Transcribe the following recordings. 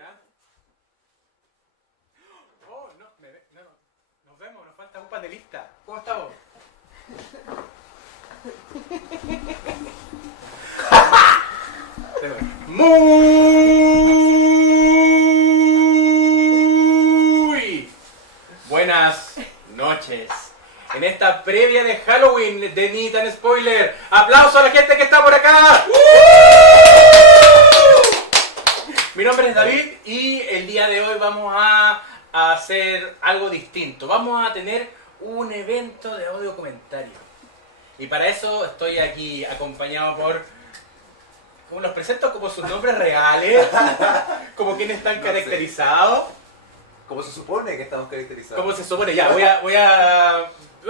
¿Ya? Oh, no, no, nos vemos, nos falta un panelista. ¿Cómo estamos? Muy buenas noches. En esta previa de Halloween de Ni Tan Spoiler, aplauso a la gente que está por acá. Mi nombre es David y el día de hoy vamos a hacer algo distinto. Vamos a tener un evento de audiocomentario. Y para eso estoy aquí acompañado por... ¿Cómo los presento? Como sus nombres reales, como quienes están caracterizados. Como se supone que estamos caracterizados. Como se supone, ya,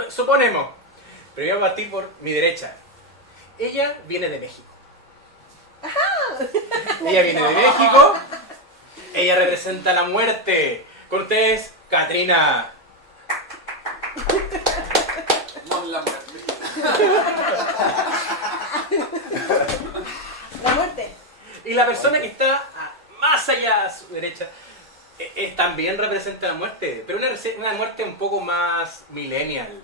suponemos. Pero voy a partir por mi derecha. Ella viene de México. Ella viene de México. Ella representa la muerte. Con ustedes, Katrina. No la muerte. La muerte. Y la persona que está más allá a su derecha también representa la muerte, pero una muerte un poco más millennial.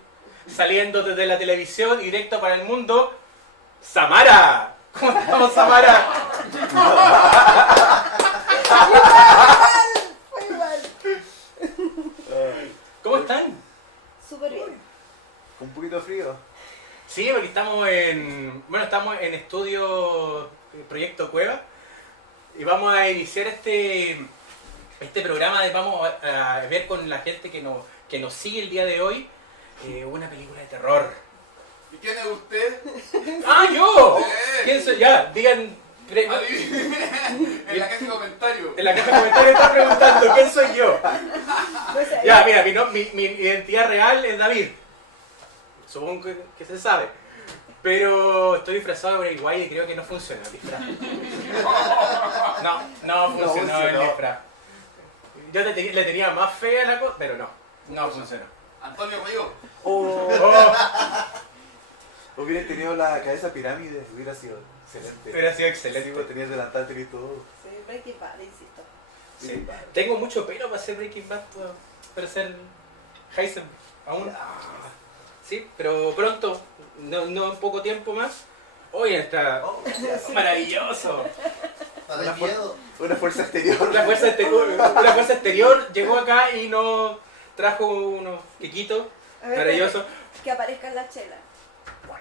Saliendo desde la televisión y directo para el mundo, Samara. ¿Cómo estamos, Samara? Fue igual. ¿Cómo están? Súper bien. Un poquito frío. Sí, porque estamos en estudio Proyecto Cueva y vamos a iniciar este programa. Vamos a ver con la gente que nos sigue el día de hoy una película de terror. ¿Y quién es usted? ¡Ah, yo! ¿Quién soy? Ya, digan... En la caja de comentarios. En la caja de comentarios está preguntando ¿quién soy yo? Pues, Ya, mira, mi identidad real es David. Supongo que se sabe. Pero estoy disfrazado de Bray Wyatt y creo que no funciona el disfraz. No funcionó el disfraz. Yo le tenía más fe a la cosa, pero no funcionó. Antonio Río. Oh. Hubiera tenido la cabeza pirámide, hubiera sido excelente. Hubiera sido excelente. Sí, tenías delantal y todo. Sí, Breaking Bad, insisto. Sí. Tengo mucho pelo para ser Breaking Bad, para ser Heisenberg aún. Sí, pero pronto, no en poco tiempo más. Hoy está maravilloso. Una fuerza exterior. Una fuerza exterior llegó acá y nos trajo unos quequitos maravillosos. Que aparezca en la chela.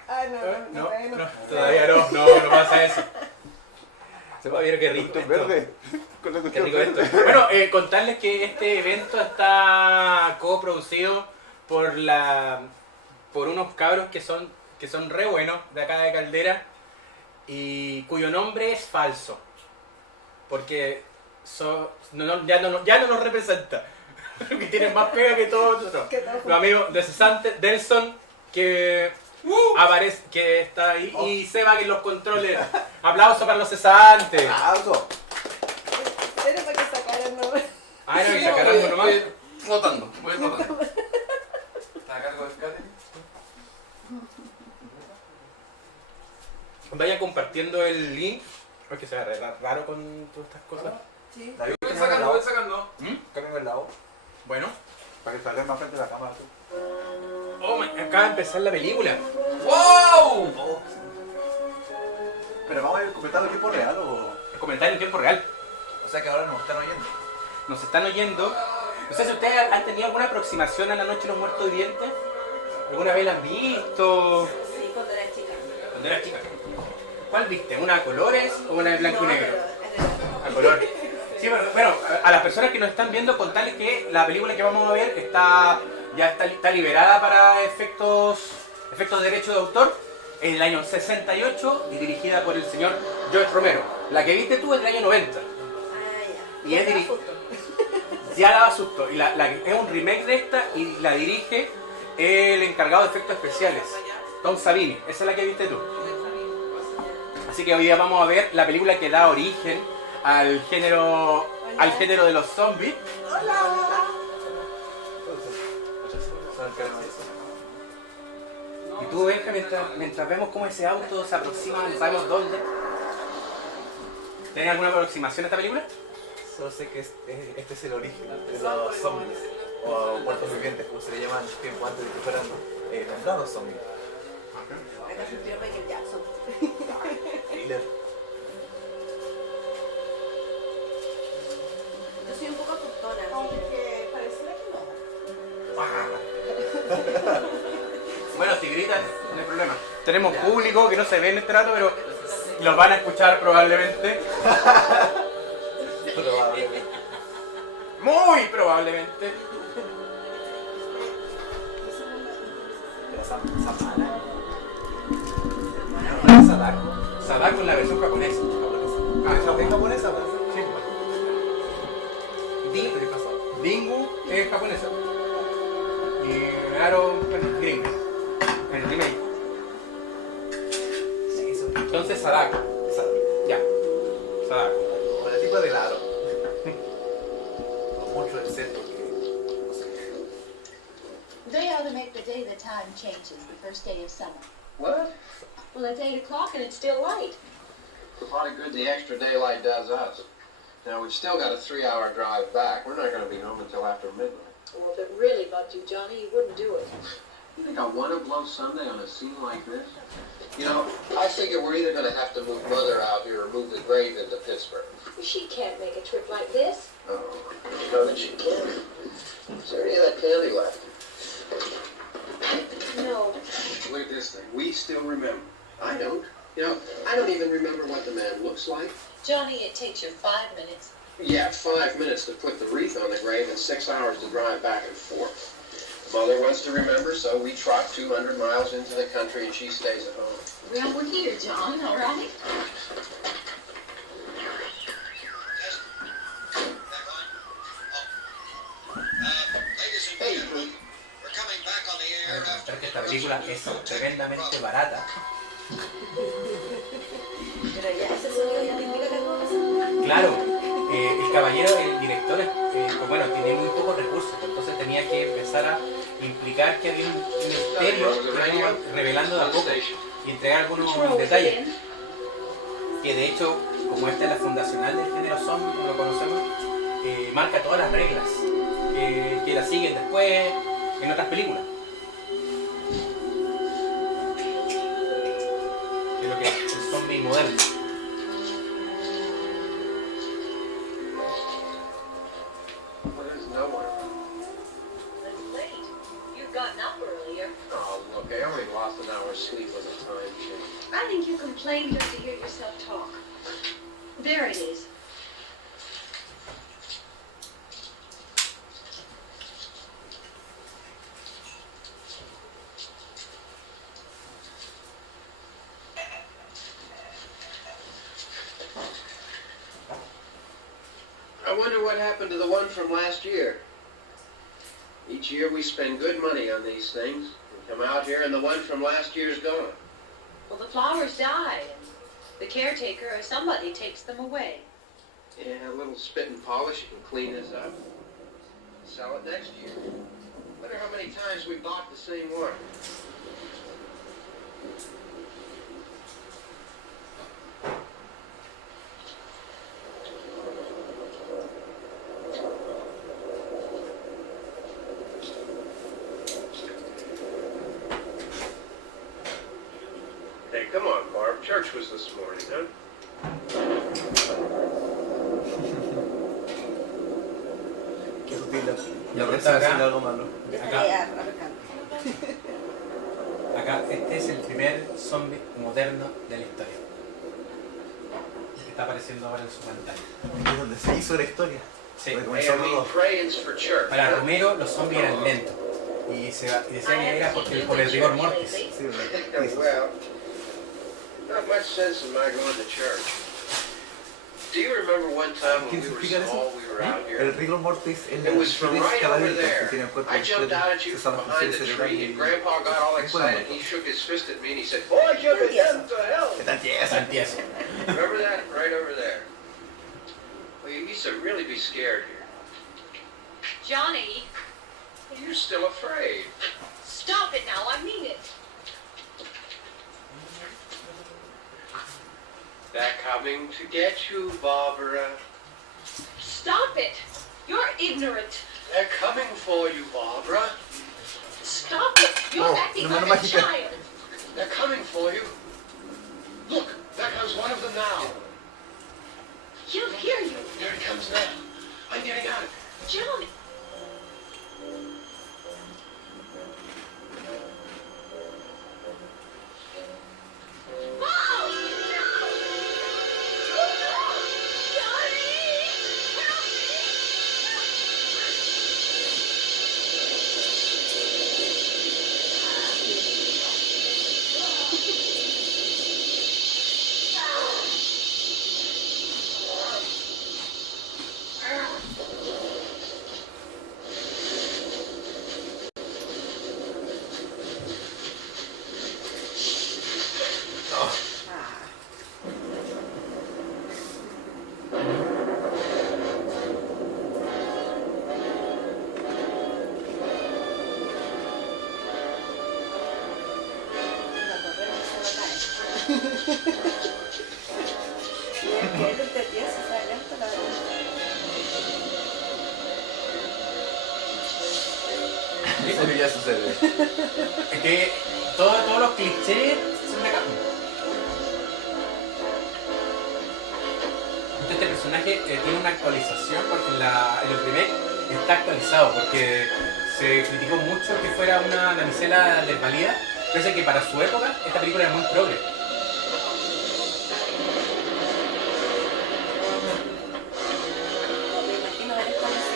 Ah, no, Todavía no pasa eso. Se va a ver qué rico esto. Verde. Qué rico esto. Bueno, contarles que este evento está coproducido por unos cabros que son re buenos de acá de Calderas y cuyo nombre es falso. Porque ya no nos representa. Que tienen más pega que todos nosotros. Los amigos de Cesantes, Delson, que aparece, que está ahí, y Seba que los controles. Aplauso para los Cesantes. ¡Aplauso! Era para que sacaran nomás. Ah, era que sacaran uno nomás. Flotando, voy flotando. ¿Está a cargo del catering? Vaya compartiendo el link. Porque se va a arreglar raro con todas estas cosas. Sí. David, Voy sacando. Cámbiame el lado. Bueno. Para que salga más frente de la cámara. Oh, acaba de empezar la película. ¡Wow! Pero vamos a ir comentando en tiempo real o... El comentario en tiempo real. O sea que ahora nos están oyendo. Nos están oyendo. No sé si ustedes han tenido alguna aproximación a la noche de los muertos vivientes. ¿Alguna vez la han visto? Sí, cuando era chica. Cuando era chica. ¿Cuál viste? ¿Una a colores o una de blanco y negro? A colores. Sí, bueno, a las personas que nos están viendo, contarles que la película que vamos a ver ya está liberada para efectos de derecho de autor en el año 68 y dirigida por el señor George Romero. La que viste tú es del año 90. Ah, ya. Y es ya daba susto. Y es un remake de esta y la dirige el encargado de efectos especiales, Tom Savini. Esa es la que viste tú. Así que hoy día vamos a ver la película que da origen al género de los zombies. Y tú, Benja, mientras vemos cómo ese auto se aproxima, no sabemos dónde. ¿Tenés alguna aproximación a esta película? Solo sé que este es el origen de los zombies, o muertos vivientes, como se le llaman tiempo antes de que fueran nombrados zombies. Acá se inspiró Michael Jackson. Killer. Yo soy un poco acostona, así que pareciera que no. Bueno, si gritan, no hay problema. Tenemos público que no se ve en este rato, pero los van a escuchar probablemente. Probablemente. Muy probablemente. Sadako en la versión japonesa. ¿Es japonesa? Sí. Dingu es japonesa. Y Aro, bueno, gringo. En el remake. Entonces Sadako. Ya. Sadako. Con el tipo de Aro. Mucho del centro que... no sé. They ought to make the day the time changes, the first day of summer. What? Well, it's 8 o'clock and it's still light. A lot of good the extra daylight does us. Now, we've still got a 3-hour drive back. We're not going to be home until after midnight. Well, if it really bugged you, Johnny, you wouldn't do it. You think I want to blow Sunday on a scene like this? You know, I figure we're either going to have to move Mother out here or move the grave into Pittsburgh. She can't make a trip like this. Oh, you know that she can. Is there any of that candy left? No. Look at this thing. We still remember. I don't. You know, I don't even remember what the man looks like. Johnny, it takes you 5 minutes. Yeah, 5 minutes to put the wreath on the grave and 6 hours to drive back and forth. Mother wants to remember, so we trot 200 miles into the country and she stays at home. Well, we're here, John, all right? Hey, Creo que esta película es tremendamente barata. Pero ya, ese sonido ya te indica que algo pasa. Claro, el caballero, el director, bueno, tiene muy pocos recursos, entonces tenía que empezar a implicar que había un misterio que iba revelando de a poco y entregar algunos detalles. Que de hecho, como esta es la fundacional del género zombie, como lo conocemos, marca todas las reglas que la siguen después en otras películas. Que es lo que es el zombie moderno. Well, there's no one. It's late. You've gotten up earlier. Oh, look, I only lost an hour's sleep on the time change. I think you complain just to hear yourself talk. There it is. I wonder what happened to the one from last year. Each year we spend good money on these things. We come out here and the one from last year's gone. Well, the flowers die, and the caretaker or somebody takes them away. Yeah, a little spit and polish can clean this up. Sell it next year. Wonder how many times we bought the same one. Hey, come on, Barb. Church was this morning, huh? Qué sutil. Y Ya ahora pensé está acá. haciendo algo malo. Acá, este es el primer zombie moderno de la historia. Que está apareciendo ahora en su pantalla. Es donde se hizo la historia. Sí. Donde Hey, comenzó I mean, todo. praying's for church. Para Romero los zombies eran lentos. Y decía que era por el rigor mortis. Sí, Well, not much sense in my going to church. Do you remember one time when we were small, we were out El here? rigor mortis es la It was from right over cadavérica que there. tiene el cuerpo I jumped out at you from behind the tree, and Grandpa got all excited. He shook his fist at me and he said, "Boy, jump it down to hell!" ¿Qué tal tiesa? San tieso. Remember that? Right over there. Well, you used to really be scared here. Johnny, You're still afraid. stop it now. I mean it. They're coming to get you, Barbara. Stop it! You're ignorant. They're coming for you, Barbara. Stop it! You're acting no, like no, a mágica. child. They're coming for you. Look, there comes one of them now. He'll hear you. Here it comes now. I'm getting out. John, Él entendía si está lento, la verdad. Eso que ya sucede. Es que todos los clichés son de acá. Este personaje tiene una actualización porque en el remake está actualizado porque se criticó mucho que fuera una damisela desvalida, pese a que para su época esta película era muy progre. Me imagino ver esta música.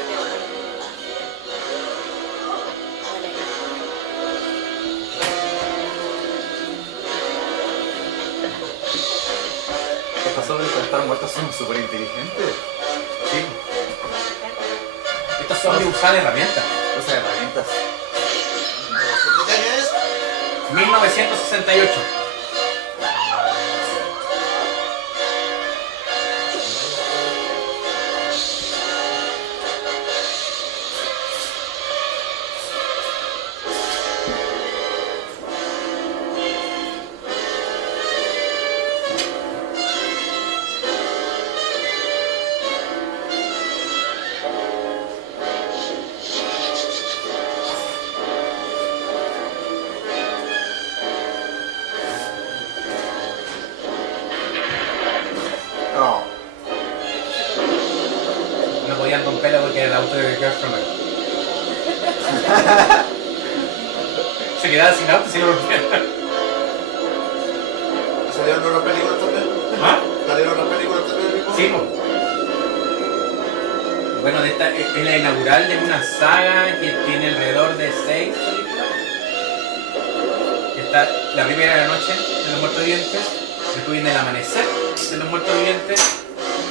¿Qué pasó? Los que están muertos son súper inteligentes. Sí. Estos son usadas herramientas. Usan herramientas. ¿Qué año es? 1968. No. No podían romperla porque era el auto de George Romero. Se quedaba sin auto y se lo rompían. ¿Salieron otras películas también? ¿Ah? ¿Salieron otras películas también? Nico? Sí, po. Bueno, es la inaugural de una saga que tiene alrededor de 6 películas. Que está la primera de la noche de los muertos vivientes, después viene el amanecer de los muertos vivientes,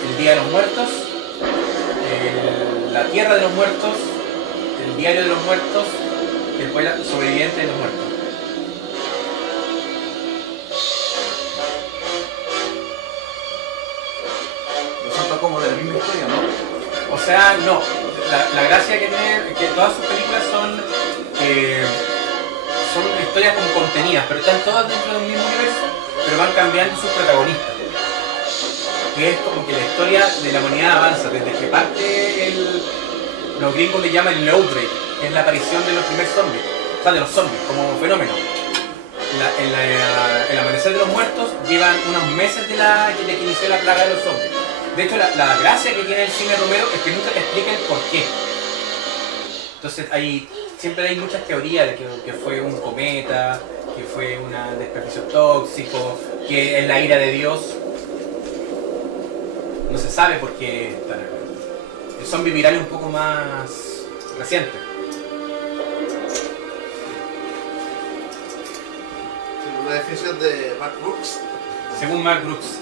el día de los muertos, la tierra de los muertos, el diario de los muertos y después la sobreviviente de los muertos. Son todos como de la misma historia, ¿no? O sea, no. La gracia que tiene es que todas sus películas son historias como contenidas, pero están todas dentro del mismo universo, pero van cambiando sus protagonistas. Que es como que la historia de la humanidad avanza, desde que parte los gringos le llaman el outbreak, que es la aparición de los primeros zombies, o sea, de los zombies como fenómeno. El amanecer de los muertos llevan unos meses de que inició la plaga de los zombies. De hecho, la gracia que tiene el cine Romero es que nunca te explica el por qué. Entonces siempre hay muchas teorías de que fue un cometa, que fue un desperdicio tóxico, que es la ira de Dios. No se sabe por qué está. El zombie viral es un poco más reciente. Según la definición de Mark Brooks. Según Mark Brooks.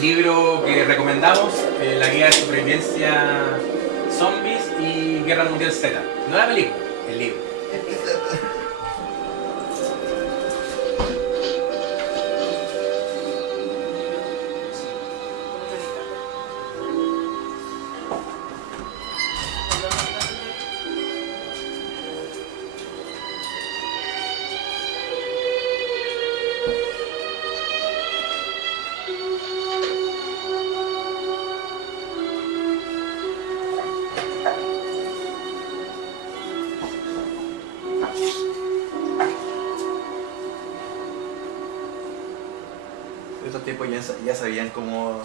Libro que recomendamos, la guía de supervivencia zombies y Guerra Mundial Z. No la película, el libro. estos tiempos ya sabían cómo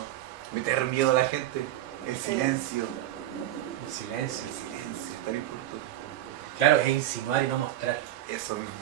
meter miedo a la gente. El silencio. El silencio. El silencio, es tan importante. Claro, es insinuar y no mostrar. Eso mismo.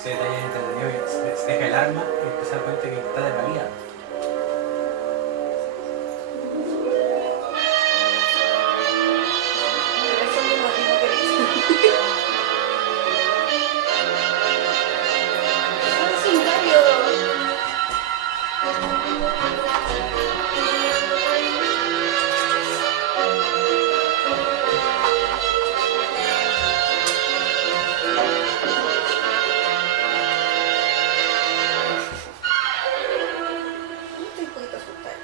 Ese detalle es entretenido, que se deja el arma y después se da cuenta que está desvalida. Eso mismo dijo que ¡es un gallo! Estoy un poquito asustada.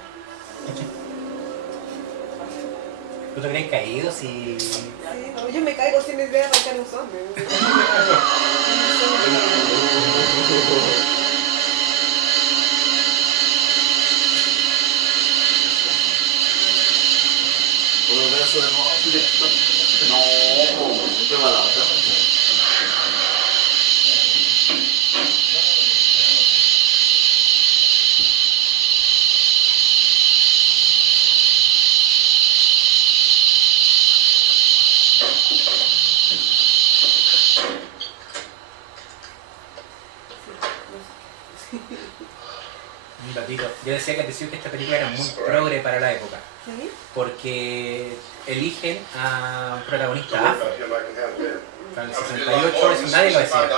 ¿Tú te crees caído si...? Sí, no, yo me caigo sin idea de arrancar un zombie. ¿Puedo ver eso de nuevo? No, qué mala onda. Un ratito. Yo decía que al principio que esta película era muy progre para la época. ¿Sí? Porque eligen a un protagonista afro. Para el 68 eso nadie lo decía.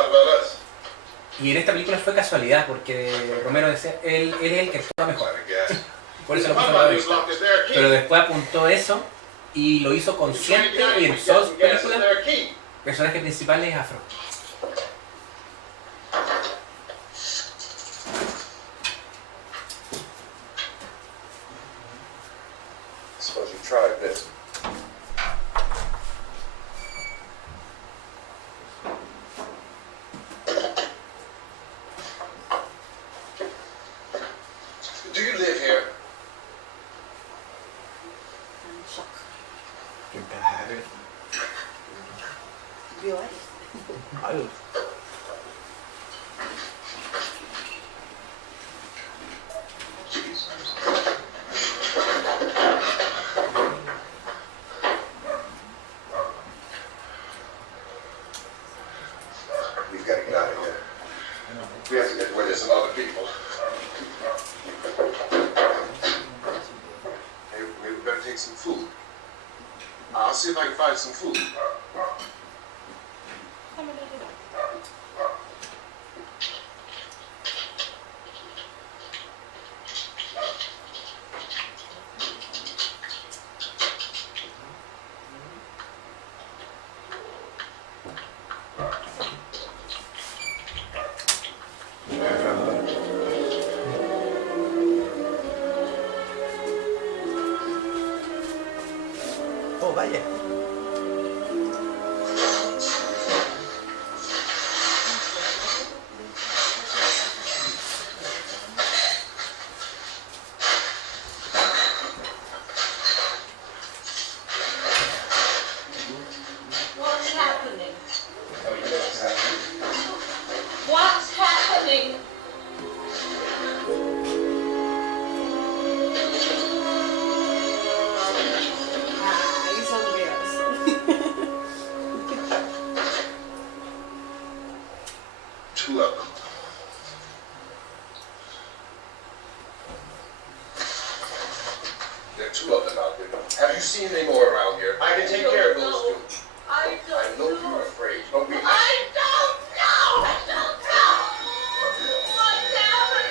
Y en esta película fue casualidad, porque Romero decía, él es el que actúa mejor. Por eso lo puso protagonista. Pero después apuntó eso y lo hizo consciente y en todas sus películas el personaje principal es afro. Suppose you tried this. Do you live here? Shock. Qué padre. Vio varios. Algo. We've got to get out of here. We have to get where there's some other people. Hey, maybe we better take some food. I'll see if I can find some food. Oh, vaya. What's happening? What's happening? Ay, son feos. There are two of them out there. Have you seen any more around here? I can take care of those two. I I know you're afraid. Don't be. don't know. I don't know. What's happening?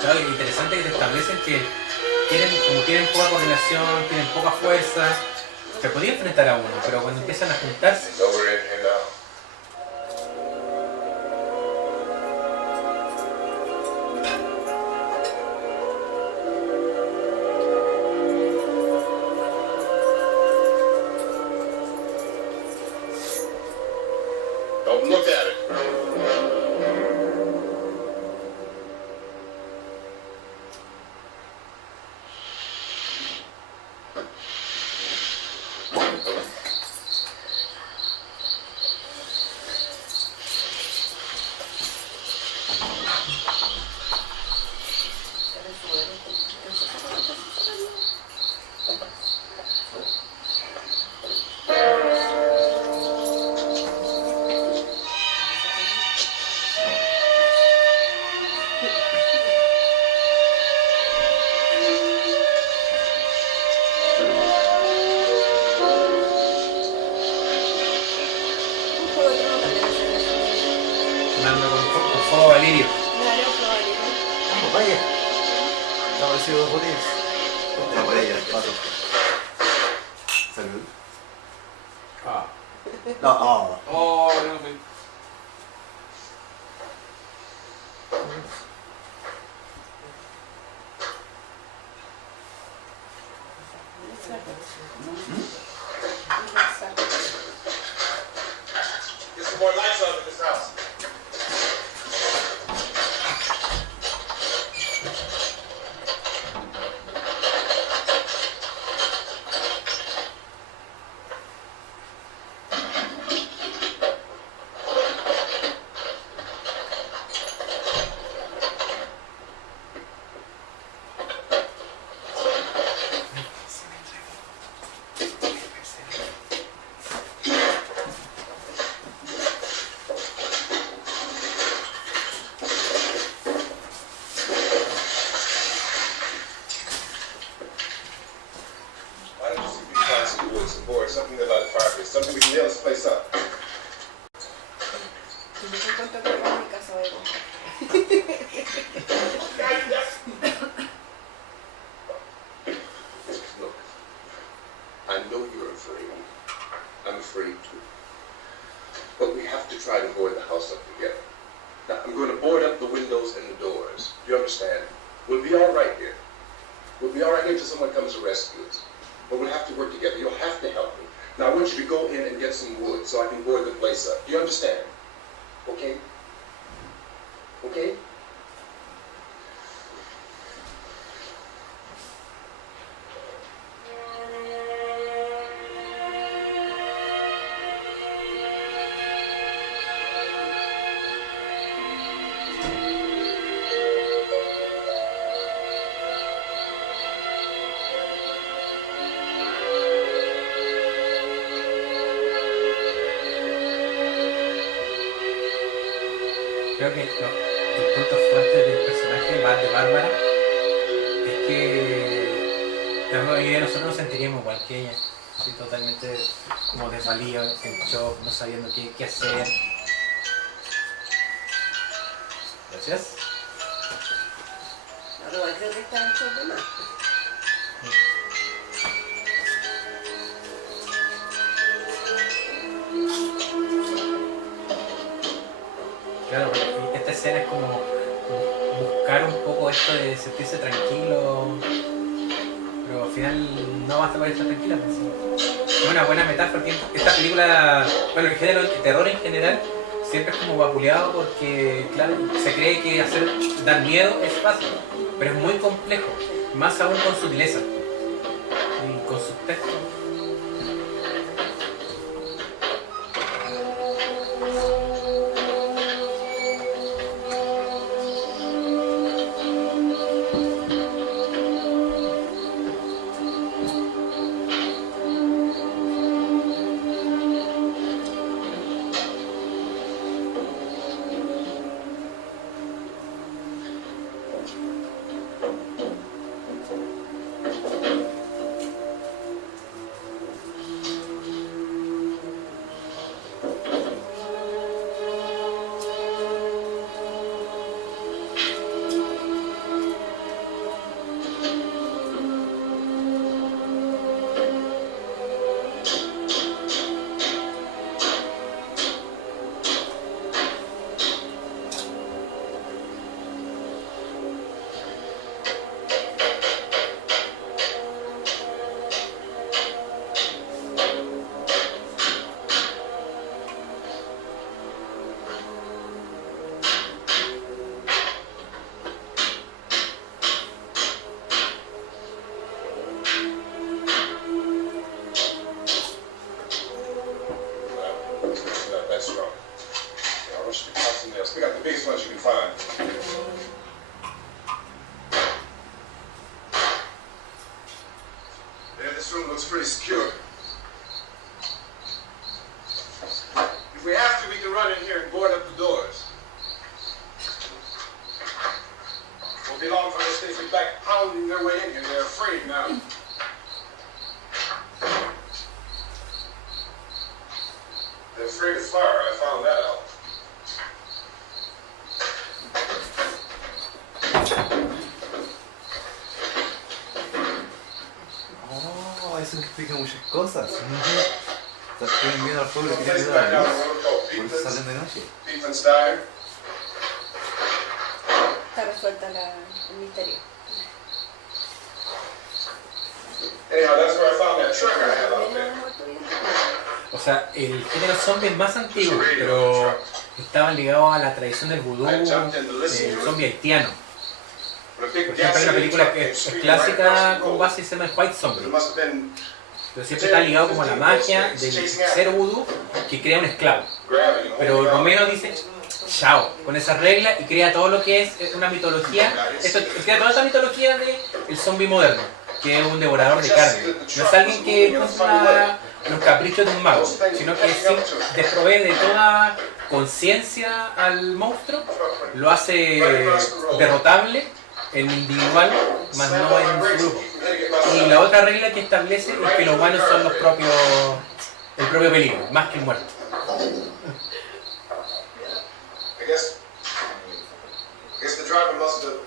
Claro, y interesante que te establecen que como tienen poca coordinación, tienen poca fuerza, se podía enfrentar a uno, pero cuando empiezan a juntarse, Lower it and don't look at it. andando con fuego valirio. Vamos, vaya. Ha aparecido dos botellas. Una por ella, paso. Salud. Ah. No, no. Oh, no me. Get some more lights on in this house. Why don't you see if you can find some wood, some board, something about the fireplace, something we can nail this place up. Look, I know you're afraid. I'm afraid too. But we have to try to board the house up together. Now, I'm going to board up the windows and the doors. Do you understand? We'll be all right here. We'll be all right here until someone comes to rescue us. But we'll have to work together. You'll have to help me. Now, I want you to go in and get some wood so I can board the place up. Do you understand? Okay? Okay? Creo que el punto fuerte del personaje de Bárbara es que la mayoría de nosotros nos sentiríamos igual que ella, así, totalmente como desvalidos, en shock, no sabiendo qué hacer. Gracias. No, pero creo que está mucho de más. Claro, esta escena es como buscar un poco esto de sentirse tranquilo, pero al final no basta para estar tranquila. Pues, es una buena metáfora. Esta película, bueno, el género de terror en general siempre es como vapuleado porque, claro, se cree que dar miedo es fácil, pero es muy complejo, más aún con sutileza y con subtexto. Eso explica muchas cosas. O sea, tienen miedo al pueblo que tiene miedo a la luz. Por eso salen de noche. Está resuelta el misterio. O sea, el género zombie es más antiguo, pero estaban ligados a la tradición del vudú, del zombie haitiano. Por ejemplo, hay una película que es clásica con base y se llama White Zombie. Pero siempre está ligado como a la magia del ser vudú que crea un esclavo. Pero Romero dice, chao, con esa regla y crea todo lo que es una mitología. Crea toda esa mitología del zombie moderno, que es un devorador de carne. No es alguien que controla los caprichos de un mago, sino que desprovee de toda conciencia al monstruo, lo hace derrotable en individual, más no en su grupo. Y la otra regla que establece es que los humanos son el propio peligro, más que el muerto. I guess the driver must have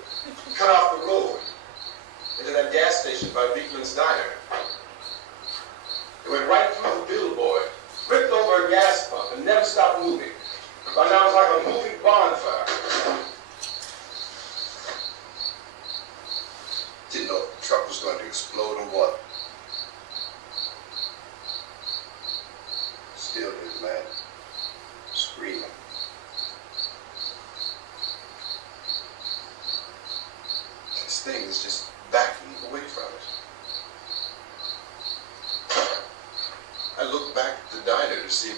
cut off the road into that gas station by Beekman's Diner. It went right through the billboard ripped over a gas pump and never stopped moving. Right now it's like a moving bonfire. Didn't know if the truck was going to explode or what. Still his man, screaming. This thing is just backing away from it. I looked back at the diner to see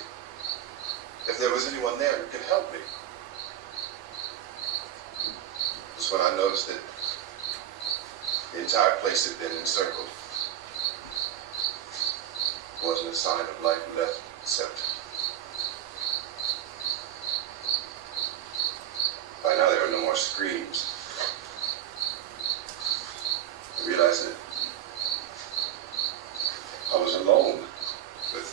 if there was anyone there who could help me. That's when I noticed that the entire place had been encircled. Wasn't a sign of life left except by now there were no more screams. I realized that I was alone with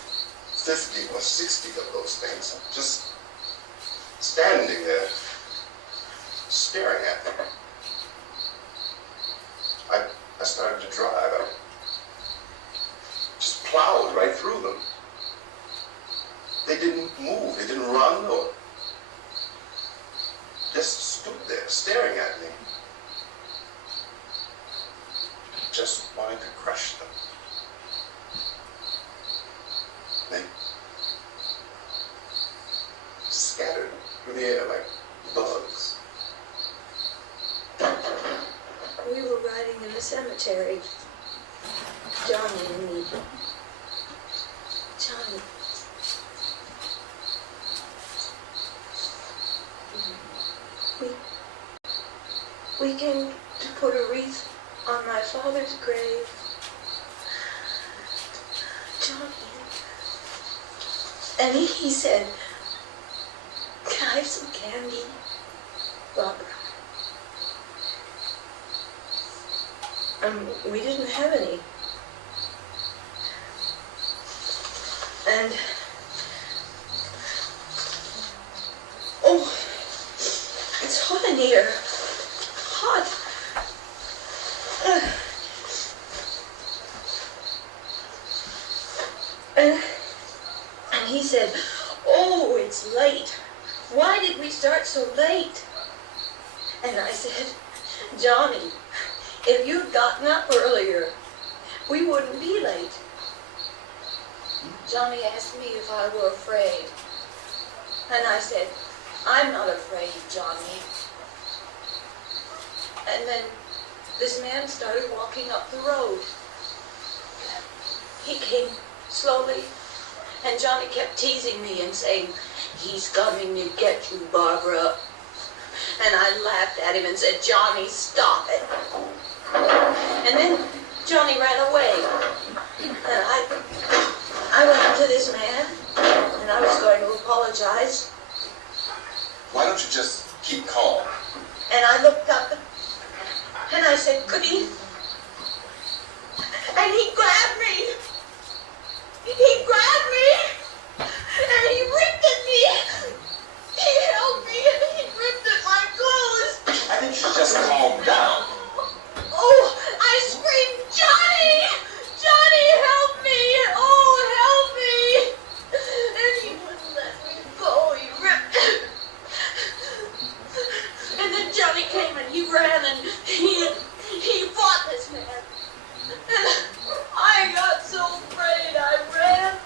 50 or 60 of those things, just standing there, staring at them. I started to drive. I just plowed right through them. They didn't move, they didn't run or just stood there staring at me. Just wanted to crush them. They scattered through the air like bugs. We were riding in the cemetery, Johnny and me. Johnny. We came to put a wreath on my father's grave. Johnny. And he said, "Can I have some candy?" Barbara. We didn't have any. And oh, it's hot in here. Hot. And he said, "Oh, it's late. Why did we start so late?" And I said, "Johnny, if you'd gotten up earlier, we wouldn't be late." Johnny asked me if I were afraid. And I said, "I'm not afraid, Johnny." And then this man started walking up the road. He came slowly, and Johnny kept teasing me and saying, "He's coming to get you, Barbara." And I laughed at him and said, "Johnny, stop it." And then Johnny ran away. And I went up to this man, and I was going to apologize. Why don't you just keep calm? And I looked up, and I said, "Could he?" And he grabbed me. He grabbed me, and he ripped at me. He held me, and he ripped at my clothes. I think you should just calm down. Oh, I screamed, "Johnny! Johnny, help me! Oh, help me!" And he wouldn't let me go. He ripped. And then Johnny came and he ran and he fought this man. And I got so afraid I ran.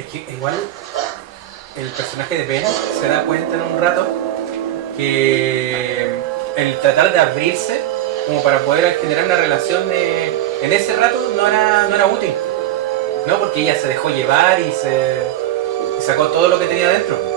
Es que igual el personaje de Ben se da cuenta en un rato que el tratar de abrirse como para poder generar una relación en ese rato no era útil, ¿no? Porque ella se dejó llevar y sacó todo lo que tenía dentro.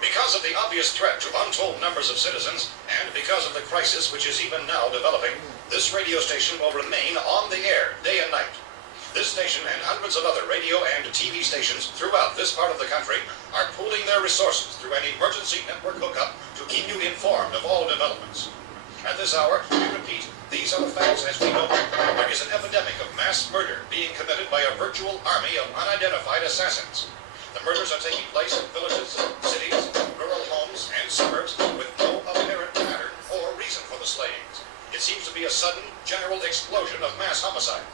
Because of the obvious threat to untold numbers of citizens, and because of the crisis which is even now developing, this radio station will remain on the air day and night. This station and hundreds of other radio and TV stations throughout this part of the country are pooling their resources through an emergency network hookup to keep you informed of all developments. At this hour, we repeat, these are the facts as we know them. There is an epidemic of mass murder being committed by a virtual army of unidentified assassins. The murders are taking place in villages, cities, rural homes, and suburbs with no apparent pattern or reason for the slayings. It seems to be a sudden, general explosion of mass homicide.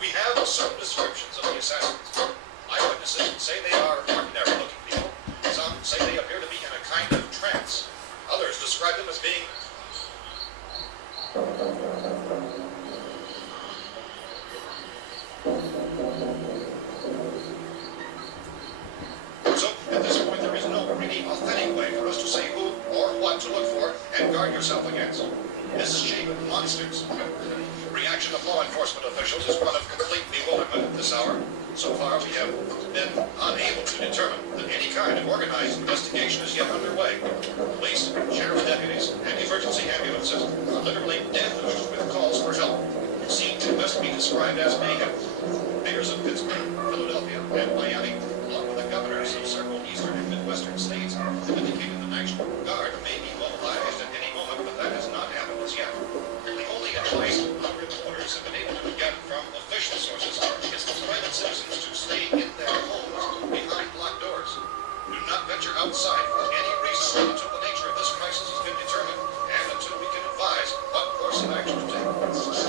We have certain descriptions of the assassins. Eyewitnesses say they are ordinary-looking people. Some say they appear to be in a kind of trance. Others describe them as being... So, at this point, there is no really authentic way for us to say who or what to look for and guard yourself against. Misshapen monsters. Reaction of law enforcement officials is one of complete bewilderment at this hour. So far, we have been unable to determine that any kind of organized investigation is yet underway. Police, sheriff's deputies, and emergency ambulances are literally deluged with calls for help. It seems to best be described as mayhem. Mayors of Pittsburgh, Philadelphia, and Miami, along with the governors of several eastern and midwestern states, have indicated the National Guard may be mobilized at any moment, but that has not happened as yet. The only advice our reporters have been able to get from official sources is for private citizens to stay in their homes behind locked doors. Do not venture outside for any reason until the nature of this crisis has been determined and until we can advise what course of action to take.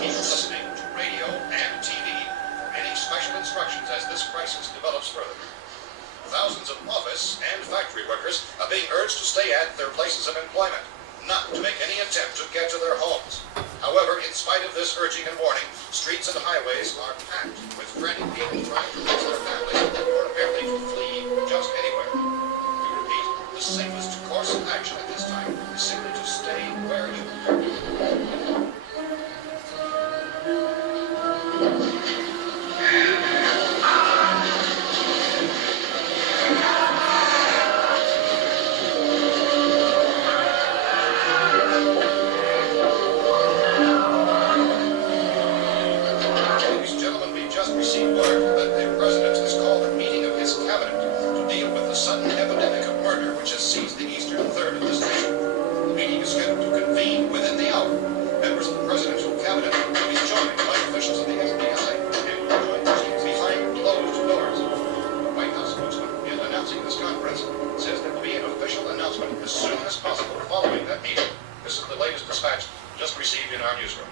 Keep listening to radio and TV for any special instructions as this crisis develops further. Thousands of office and factory workers are being urged to stay at their places of employment, not to make any attempt to get to their homes. However, in spite of this urging and warning, streets and highways are packed with frantic people trying to reach their families or apparently to flee just anywhere. We repeat, the safest course of action at this time is simply to stay where you are. Received word that the president has called a meeting of his cabinet to deal with the sudden epidemic of murder which has seized the eastern third of this nation. The meeting is scheduled to convene within the hour. Members of the presidential cabinet will be joined by officials of the FBI and will join proceedings behind closed doors. The White House spokesman, in announcing this conference, says there will be an official announcement as soon as possible following that meeting. This is the latest dispatch just received in our newsroom.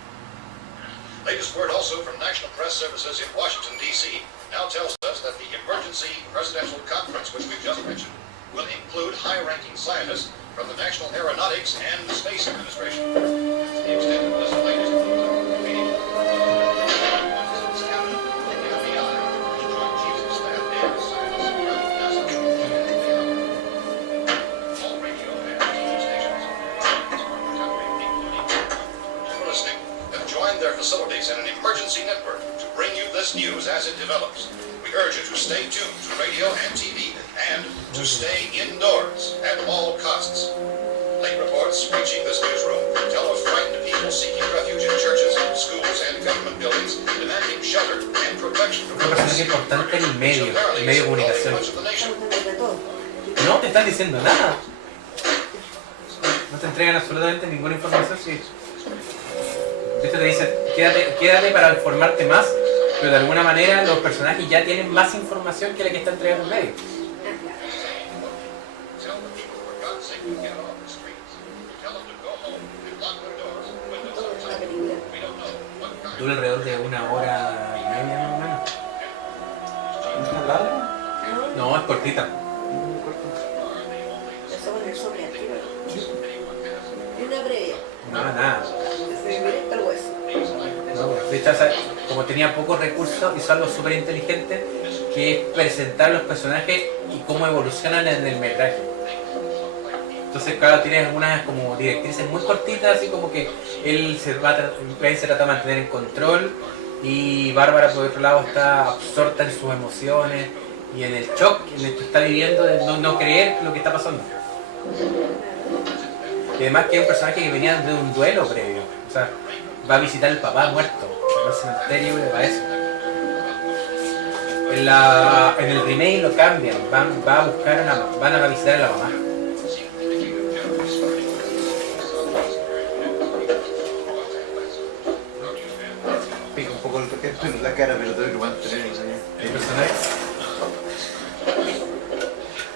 Latest word also from National Press Services in Washington, D.C. now tells us that the emergency presidential conference, which we've just mentioned, will include high-ranking scientists from the National Aeronautics and the Space Administration. To the extent of this latest meeting, President's cabinet, the FBI, the Joint Chiefs of Staff, and scientists from NASA, all radio and TV stations, including listening, have joined their facilities in an emergency network to bring you this news as it develops. We urge you to stay tuned to radio and TV and to stay indoors at all costs. Late reports reaching this newsroom tell of frightened people seeking refuge in churches, schools, and government buildings, demanding shelter and protection from Una persona importante en el medio de comunicación. No te están diciendo nada. No te entregan absolutamente ninguna información. Sí. Esto te dice, quédate para informarte más, pero de alguna manera los personajes ya tienen más información que la que está entregando en medio. say we get off the streets. Tell them to go home and lock their doors, windows Una outside. película. We don't know what kind Dura alrededor de 1 hora y media más o menos. ¿No está largo? No, No, es cortita. eso con el sobre antiguo. Y una previa. No, nada. Desde directo al hueso. No, de hecho, o sea, como tenía pocos recursos, hizo algo súper inteligente, que es presentar los personajes y cómo evolucionan en el metraje. Entonces, claro, tienes algunas como directrices muy cortitas, así como que él se trata de mantener en control y Bárbara, por otro lado, está absorta en sus emociones y en el shock en el que está viviendo de no creer lo que está pasando. Y además que es un personaje que venía de un duelo previo, o sea, va a visitar al papá muerto, al cementerio y para eso. En el remake lo cambian, van a visitar a la mamá. Pica un poco la cara, pero tengo que mantener El personaje.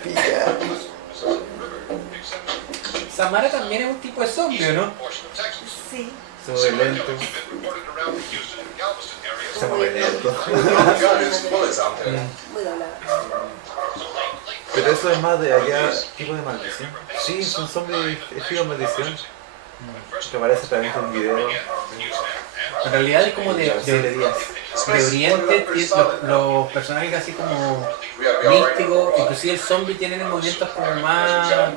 pica. Samara también es un tipo de zombie, ¿no? portion of Texas. Sí. Se mueve lento. Been reported around the Houston and Galveston areas. Se mueve lento. God, there's bullets out there. Muy doblada. Pero eso es más de allá, tipo de maldición. Sí, son zombies estilo maldición. Que parece también un video. En realidad es como de 7 días. Oriente, los personajes así como místicos, inclusive el zombie tienen movimientos como más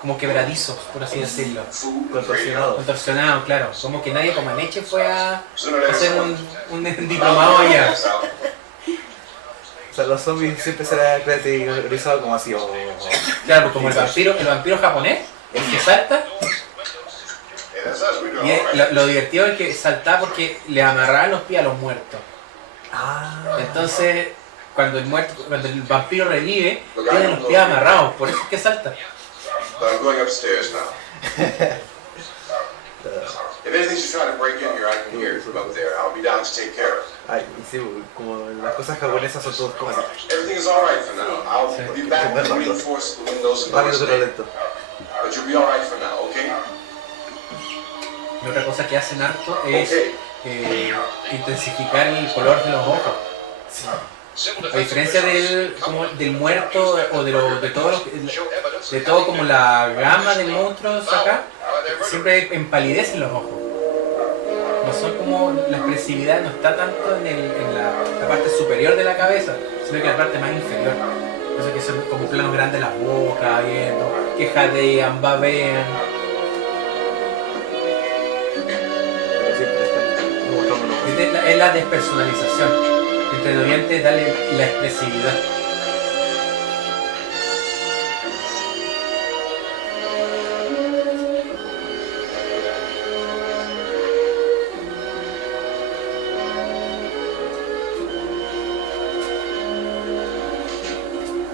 como quebradizos, por así decirlo. Contorsionados. Contorsionados, claro. Como que nadie como Aneche fue a hacer un diplomado allá. O sea, los zombies siempre serán caracterizados como así. Claro, pues como el vampiro japonés, el que salta. Y lo divertido es que saltaba porque le amarraban los pies a los muertos. Entonces, cuando el vampiro revive, tiene los pies amarrados, por eso es que salta. But I'm going upstairs now. If anything should try to break in here, I can hear it from up there. I'll be down to take care of it. Ay, sí, como las cosas japonesas son todos como así. Everything is all right for now. I'll be back to reinforce the windows and doors. Rápido pero lento. But you'll be all right for now, okay? Y otra cosa que hacen harto es intensificar el color de los ojos. A diferencia del muerto o de todo como la gama de monstruos acá, siempre empalidecen los ojos. No son como la expresividad, no está tanto en la parte superior de la cabeza, sino que en la parte más inferior. Entonces que son como planos grandes las bocas, viendo, que jadean, babean. Pero siempre están como cámonos. Es la despersonalización. Entre el oriente darle la expresividad.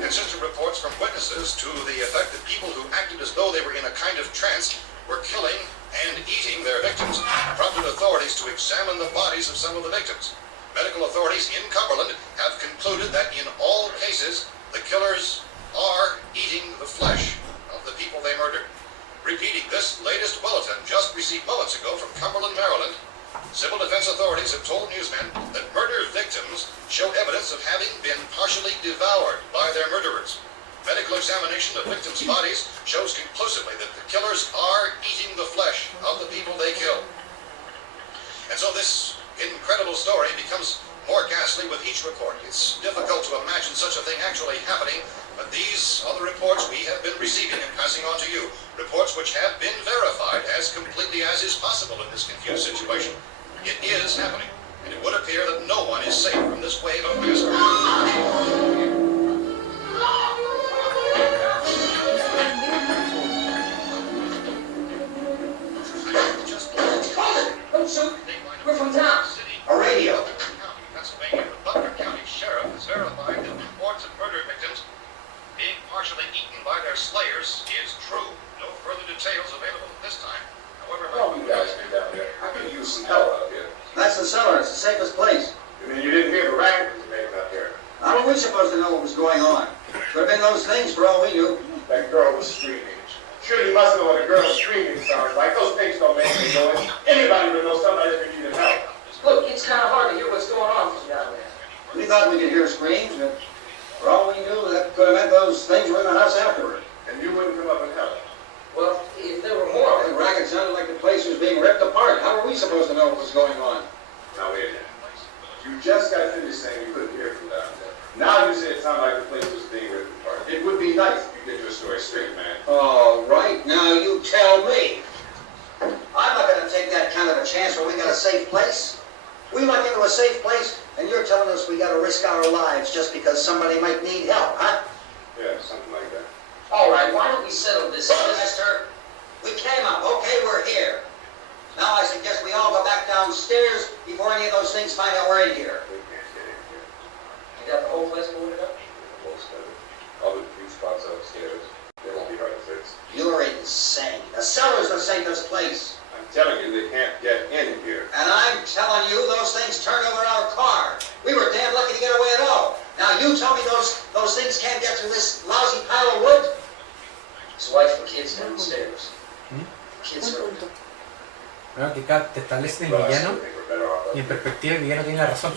Consistent reports from witnesses to the effect that people who acted as though they were in a kind of trance were killing and eating their victims prompted authorities to examine the bodies of some of the victims. Medical authorities in Cumberland have concluded that in all cases, the killers are eating the flesh of the people they murdered. Repeating this latest bulletin just received moments ago from Cumberland, Maryland, civil defense authorities have told newsmen that murder victims show evidence of having been partially devoured by their murderers. Medical examination of victims' bodies shows conclusively that the killers are eating the flesh of the people they killed. And so this incredible story becomes more ghastly with each report. It's difficult to imagine such a thing actually happening, but these are the reports we have been receiving and passing on to you. Reports which have been verified as completely as is possible in this confused situation. It is happening, and it would appear that no one is safe from this wave of massacre. Don't shoot. We're from town. A radio. Pennsylvania, the Butler County Sheriff has verified that reports of murder victims being partially eaten by their slayers is true. No further details available at this time. However, What you guys do down here? I could use some help out here. That's the cellar. It's the safest place. You mean you didn't hear the racket was made out here? How were we supposed to know what was going on? Could have been those things for all we knew. That girl was street age. Sure, you must know what a girl's screaming sounds like. Those things don't make any noise. Anybody would know somebody if you needed help. Look, it's kind of hard to hear what's going on from down there. We thought we could hear screams, but for all we knew, that could have meant those things were in the house afterward. And you wouldn't come up and help. Well, if there were more, the racket sounded like the place was being ripped apart. How were we supposed to know what was going on? Now wait a minute. You just got finished saying you couldn't hear from down there. Now you say it sounded like the place was being ripped apart. It would be nice if you get your story straight, man. All right, now you tell me. I'm not going to take that kind of a chance when we got a safe place. We went into a safe place, and you're telling us we got to risk our lives just because somebody might need help, huh? Yeah, something like that. All right, why don't we settle this, mister? We came up, okay, we're here. Now I suggest we all go back downstairs before any of those things find out we're in here. We can't get in here. You got the whole place boarded up? Most of it. Other few spots upstairs. They won't be hard to fix. You're insane. The cellar's the safest place. I'm telling you, they can't get in here. And I'm telling you, those things turned over our car. We were damn lucky to get away at all. Now you tell me those things can't get through this lousy pile of wood? His wife and kids downstairs. Kids are... Bueno, que acá te establecen el villano y en perspectiva el villano tiene la razón.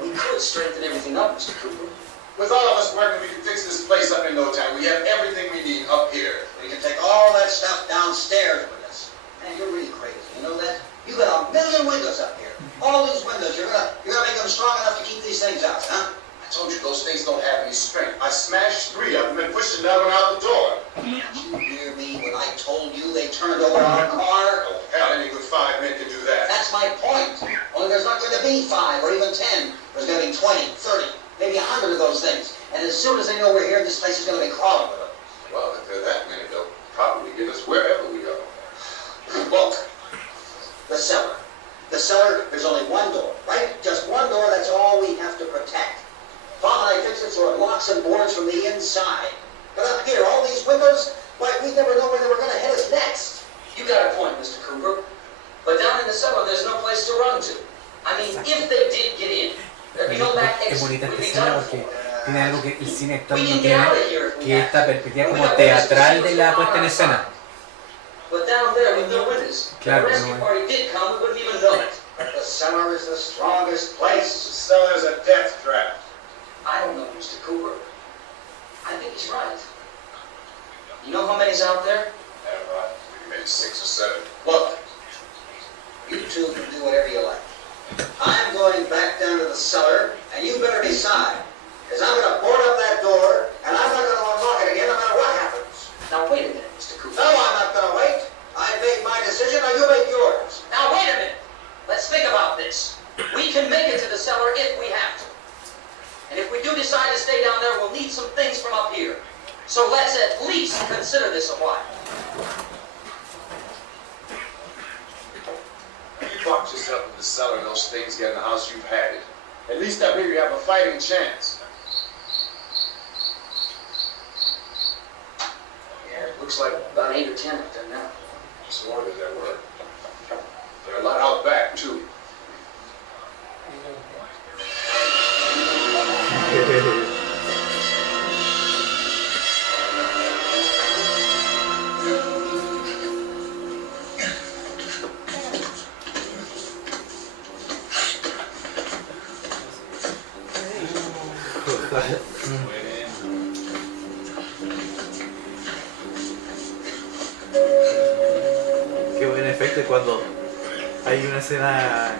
We could strengthen everything up, Mr. Cooper. With all of us working, we can fix this place up in no time. We have everything we need up here. We can take all that stuff downstairs with us. Man, you're really crazy. You know that? You got a million windows up here. All these windows, you're gonna make them strong enough to keep these things out, huh? I told you those things don't have any strength. I smashed 3 of them and pushed another one out the door. Did you hear me when I told you they turned over our car? Oh, hell, any good 5 men can do that. That's my point. Only there's not going to be 5 or even 10. There's going to be 20, 30, maybe 100 of those things. And as soon as they know we're here, this place is going to be crawling with them. Well, if there are that many, they'll probably get us wherever we go. Look, the cellar. The cellar, there's only one door, right? Just one door, that's all we have to protect. Bob and I fixed it so it locks and boards from the inside. But up here, all these windows, why, we never know where they were going to hit us next. You got a point, Mr. Cooper. But down in the cellar, there's no place to run to. I mean, if they did get in, there'd be no back exit. Es bonita esta We'd be escena done porque for. tiene algo que el cine actual We no can get tiene, out of here if we que have esta to. perspectiva We como got ways to teatral see de what's la going puesta en on escena. outside. But down there with no windows, Claro, the rescue no, party did come, we wouldn't even know it. But the cellar is the strongest place. The cellar's a death trap. I don't know, Mr. Cooper. I think he's right. You know how many's out there? Maybe 6 or 7. Look, you two can do whatever you like. I'm going back down to the cellar, and you better decide. Because I'm going to board up that door, and I'm not going to unlock it again no matter what happens. Now wait a minute, Mr. Cooper. No, I'm not going to wait. I made my decision, now you make yours. Now wait a minute. Let's think about this. We can make it to the cellar if we have to. And if we do decide to stay down there, we'll need some things from up here. So let's at least consider this a while. You locked yourself in the cellar and those things get in the house, you've had it. At least up here you have a fighting chance. Yeah, it looks like about 8 or 10 up there now. As long as there were. There are a lot out back, too. Qué buen efecto cuando hay una escena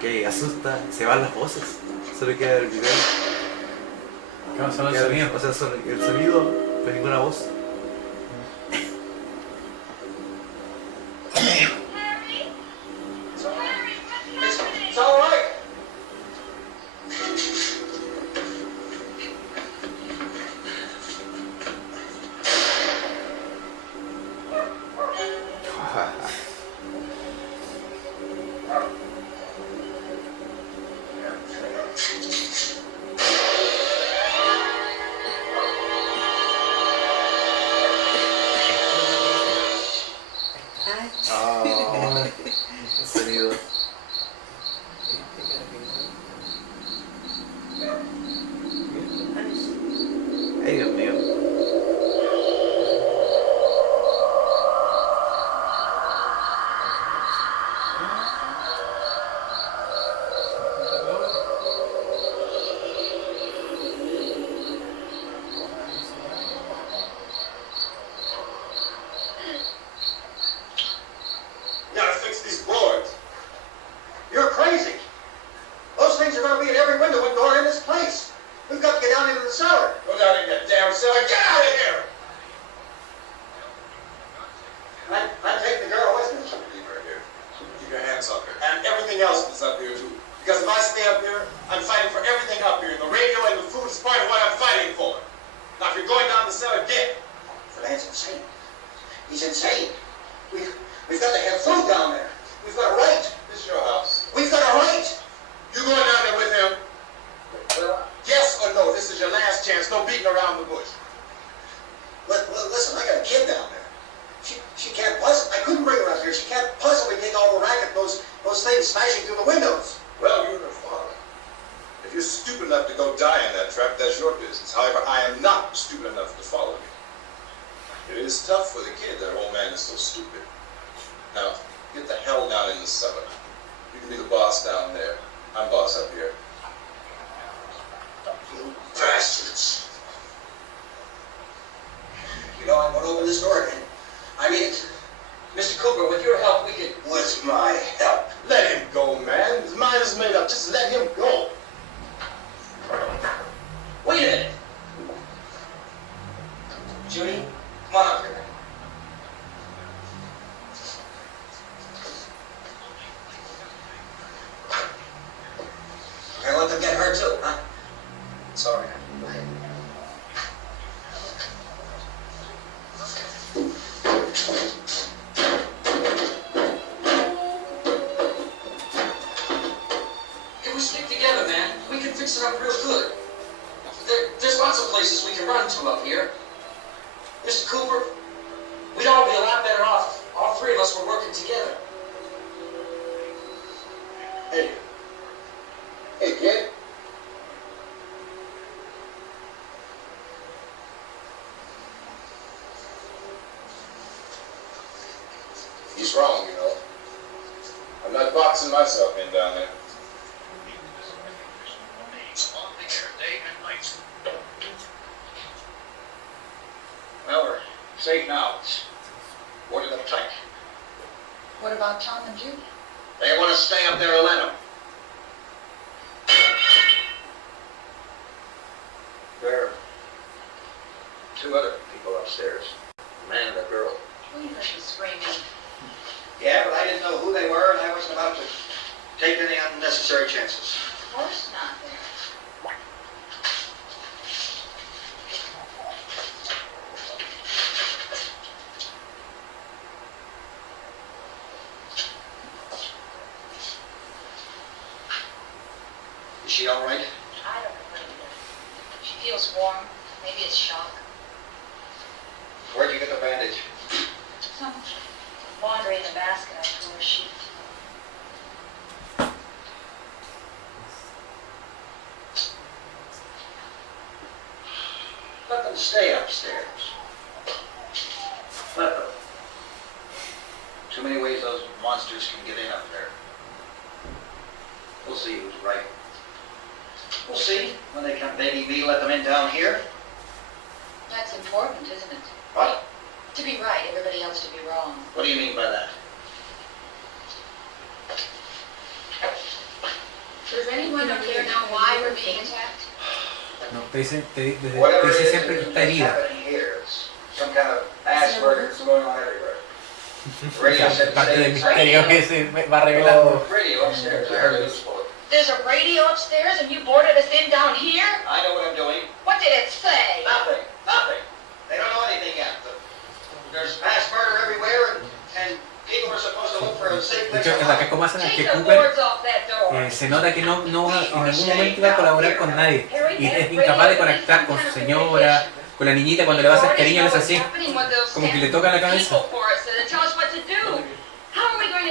que asusta, se van las voces, solo queda el video. ¿Cómo son el Queda- sonido? O sea, el sonido, pero ninguna voz. It's all right. Ah, el sonido. Ay, Dios mío. I take the girl with me. Leave her here. Keep your hands off her. And everything else that's up here, too. Because if I stay up here, I'm fighting for everything up here. The radio and the food is part of what I'm fighting for. Now, if you're going down the cellar, get. The man's insane. He's insane. We've got to have food down there. We've got a right. This is your house. We've got a right. You going down there with him? Well, Yes or no? This is your last chance. No beating around the bush. listen, I got a kid down there. She can't possibly, I couldn't bring her up here. She can't possibly take all the racket, those things smashing through the windows. Well, you're her father. If you're stupid enough to go die in that trap, that's your business. However, I am not stupid enough to follow you. It is tough for the kid that her old man is so stupid. Now, get the hell down in the cellar. You can be the boss down there. I'm boss up here. You bastards. You know, I'm going to open this door again. I mean, Mr. Cooper, with your help, we could... With my help? Let him go, man. His mind is made up. Just let him go. Wait a minute. Judy, come on up here. I let them get her too, huh? Sorry. If we stick together, man, we can fix it up real good. There's lots of places we can run to up here. Mr. Cooper, we'd all be a lot better off. All three of us were working together. Hey. Hey, kid. He's wrong, you know. I'm not boxing myself in down there. On the air, day and night. Well, we're safe now. It's boarded up tight. What about Tom and Judy? They want to stay up there and let them. There are two other people upstairs. A man and a girl. Well, you heard me screaming. Yeah, but I didn't know who they were, and I wasn't about to take any unnecessary chances. Of course not. Is she all right? I don't know what it is. She feels warm. Maybe it's shock. Where'd you get the bandage? Some laundry in the basket I threw her sheet. Let them stay upstairs. Let them. Too many ways those monsters can get in up there. We'll see who's right. We'll see when they come begging me to let them in down here. That's important, isn't it? What? To be right, everybody else to be wrong. What do you mean by that? Does anyone up here know why we're being attacked? No, te dice Whatever it is siempre que está herida. happening here is some kind of mass murder that's going on everywhere. The radio said Parte del the misterio que se va revelando. radio upstairs. I heard it was full. There's a radio upstairs and you boarded us in down here? I know what I'm doing. What did it say? Nothing. Nothing. They don't know anything yet. There's mass murder everywhere, and people are supposed to look for a safe De place hecho, to en la hide. que como hacen el que Take the Cooper boards off that door. se nota que no en ningún momento iba a colaborar con nadie y es incapaz de conectar con su señora, con la niñita cuando le va a hacer cariño, es así, como que le toca la cabeza.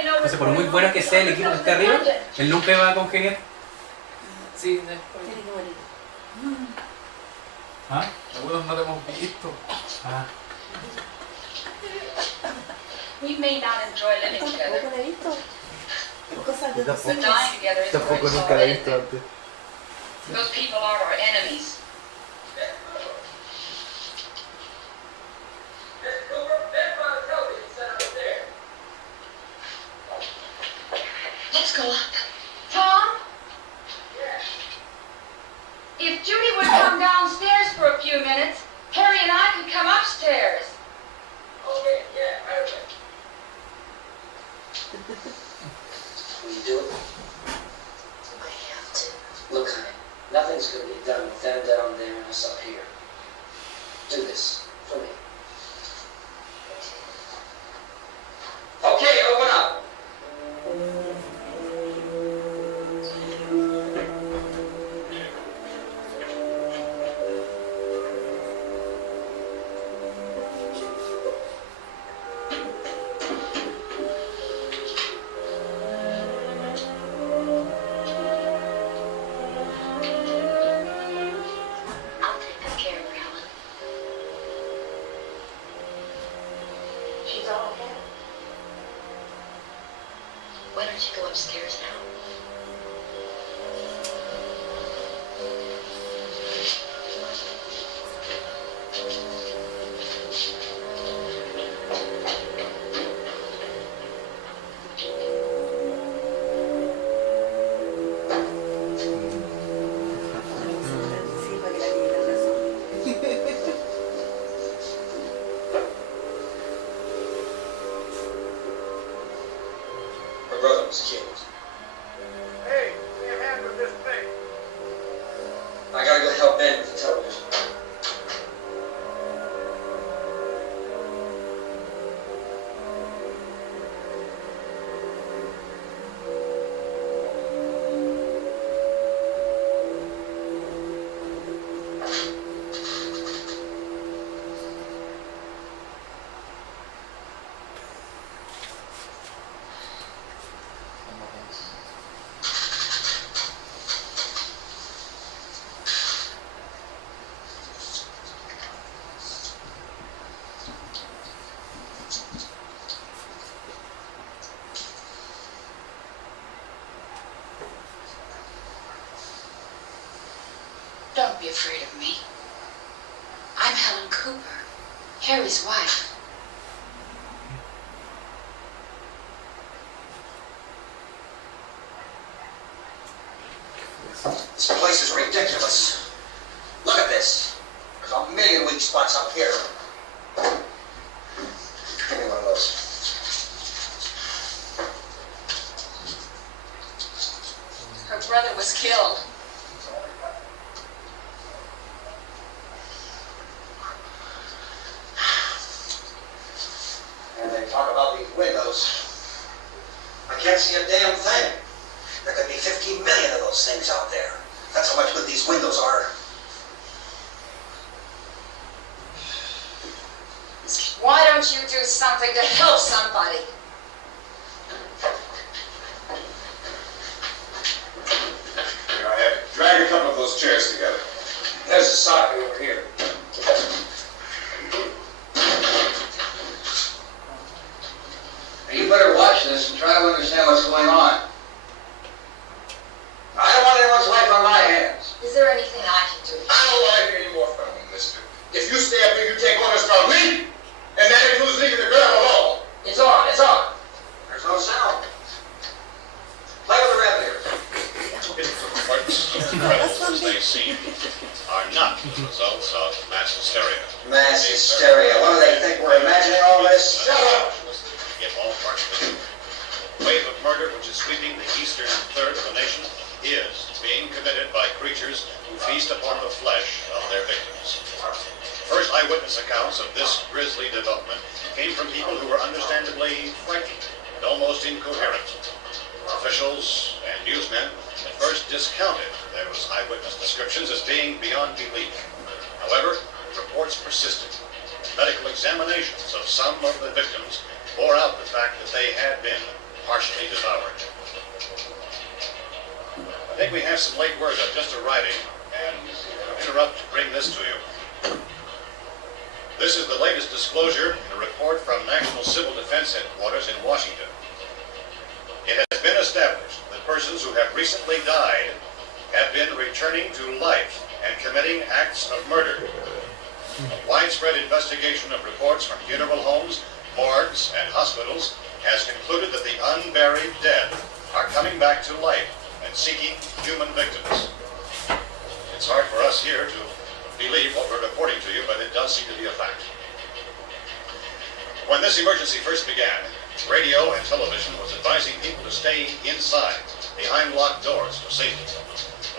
Entonces, por muy bueno que sea el equipo que esté arriba, él nunca va a congeniar. Sí, ¿Ah? algunos no lo hemos visto. Ah. We may not enjoy living together, Tampoco la he visto. Cosas de but nosotros. dying together is Tampoco where it's nunca la he visto all antes. Those people are our enemies. Let's go up. Tom? If Judy would come downstairs for a few minutes, Harry and I could come upstairs. Okay, yeah, right away. Will you do it? I have to. Look, honey, nothing's going to get done with them down there and us up here. Do this for me. Okay, open up. I'll take good care of her, Helen. She's all okay. Why don't you go upstairs now? Her brother was killed. Hey, give me a hand with this thing. I gotta go help Ben with the television. Don't be afraid of me. I'm Helen Cooper, Harry's wife. This place is ridiculous. Look at this. There's a million weak spots up here. Give me one of those. Her brother was killed. And they talk about these windows. I can't see a damn thing. There could be 15 million of those things out there. That's how much good these windows are. Why don't you do something to help somebody? Here, I have to drag a couple of those chairs together. There's a socket over here. You better watch this and try to understand what's going on. I don't want anyone's life on my hands. Is there anything I can do? I don't want to hear any more from you, mister. If you stay up here, you take orders from me, and that includes leaving the girl alone. It's on, it's on. There's no sound. Play with the revenues. As they seem, are not the results of mass hysteria. Mass hysteria. What do they think? We're imagining all this? Shut up! If all parts of the wave of murder which is sweeping the eastern third of the nation is being committed by creatures who feast upon the flesh of their victims. First eyewitness accounts of this grisly development came from people who were understandably frightened and almost incoherent. Officials and newsmen at first discounted those eyewitness descriptions as being beyond belief. However, reports persisted. Medical examinations of some of the victims bore out the fact that they had been partially devoured. I think we have some late word I'm just arriving and interrupt to bring this to you. This is the latest disclosure in a report from National Civil Defense Headquarters in Washington. It has been established that persons who have recently died have been returning to life and committing acts of murder. A widespread investigation of reports from funeral homes, morgues, and hospitals has concluded that the unburied dead are coming back to life and seeking human victims. It's hard for us here to believe what we're reporting to you, but it does seem to be a fact. When this emergency first began, radio and television was advising people to stay inside, behind locked doors for safety.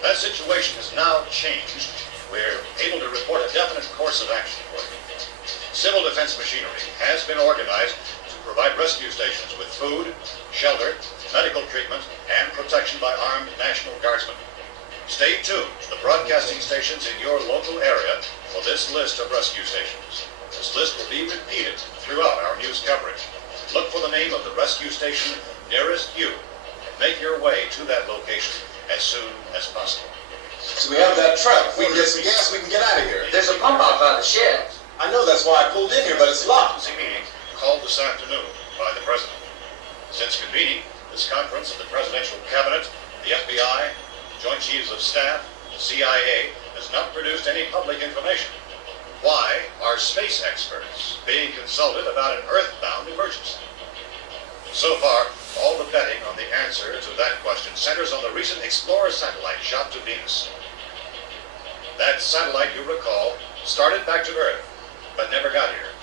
That situation has now changed. We're able to report a definite course of action for you. Civil defense machinery has been organized to provide rescue stations with food, shelter, medical treatment, and protection by armed National Guardsmen. Stay tuned to the broadcasting stations in your local area for this list of rescue stations. This list will be repeated throughout our news coverage. Look for the name of the rescue station nearest you and make your way to that location as soon as possible. So we have that truck. If we can get some gas, we can get out of here. There's a pump out by the shed. I know, that's why I pulled in here, but it's locked. Emergency meeting called this afternoon by the President. Since convening this conference of the Presidential Cabinet, the FBI, Joint Chiefs of Staff, the CIA has not produced any public information. Why are space experts being consulted about an Earth-bound emergency? So far, all the betting on the answer to that question centers on the recent Explorer satellite shot to Venus. That satellite, you recall, started back to Earth, but never got here.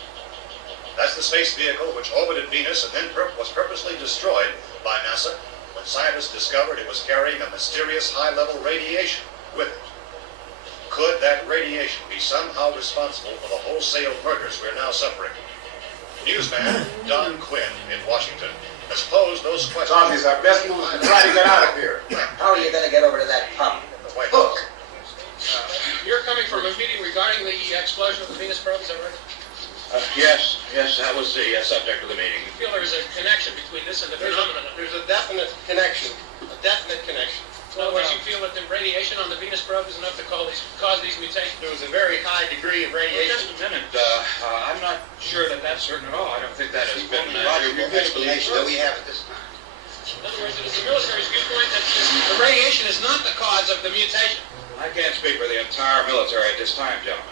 That's the space vehicle which orbited Venus and then was purposely destroyed by NASA when scientists discovered it was carrying a mysterious high-level radiation with it. Could that radiation be somehow responsible for the wholesale murders we're now suffering? Newsman Don Quinn in Washington has posed those questions. Zombies are best move to try to get out of here. How are you going to get over to that pump? The White Hook. You're coming from a meeting regarding the explosion of the Venus probe, is that right? Yes, that was the subject of the meeting. You feel there is a connection between this and the phenomenon? There's a definite connection. In other words, you feel that the radiation on the Venus probe is enough to cause these mutations? There was a very high degree of Well, radiation. just a minute. I'm not sure that that's certain at all. I don't think that has been Logical explanation that we have at this time. In other words, it is the military's viewpoint that the radiation is not the cause of the mutation. I can't speak for the entire military at this time, gentlemen.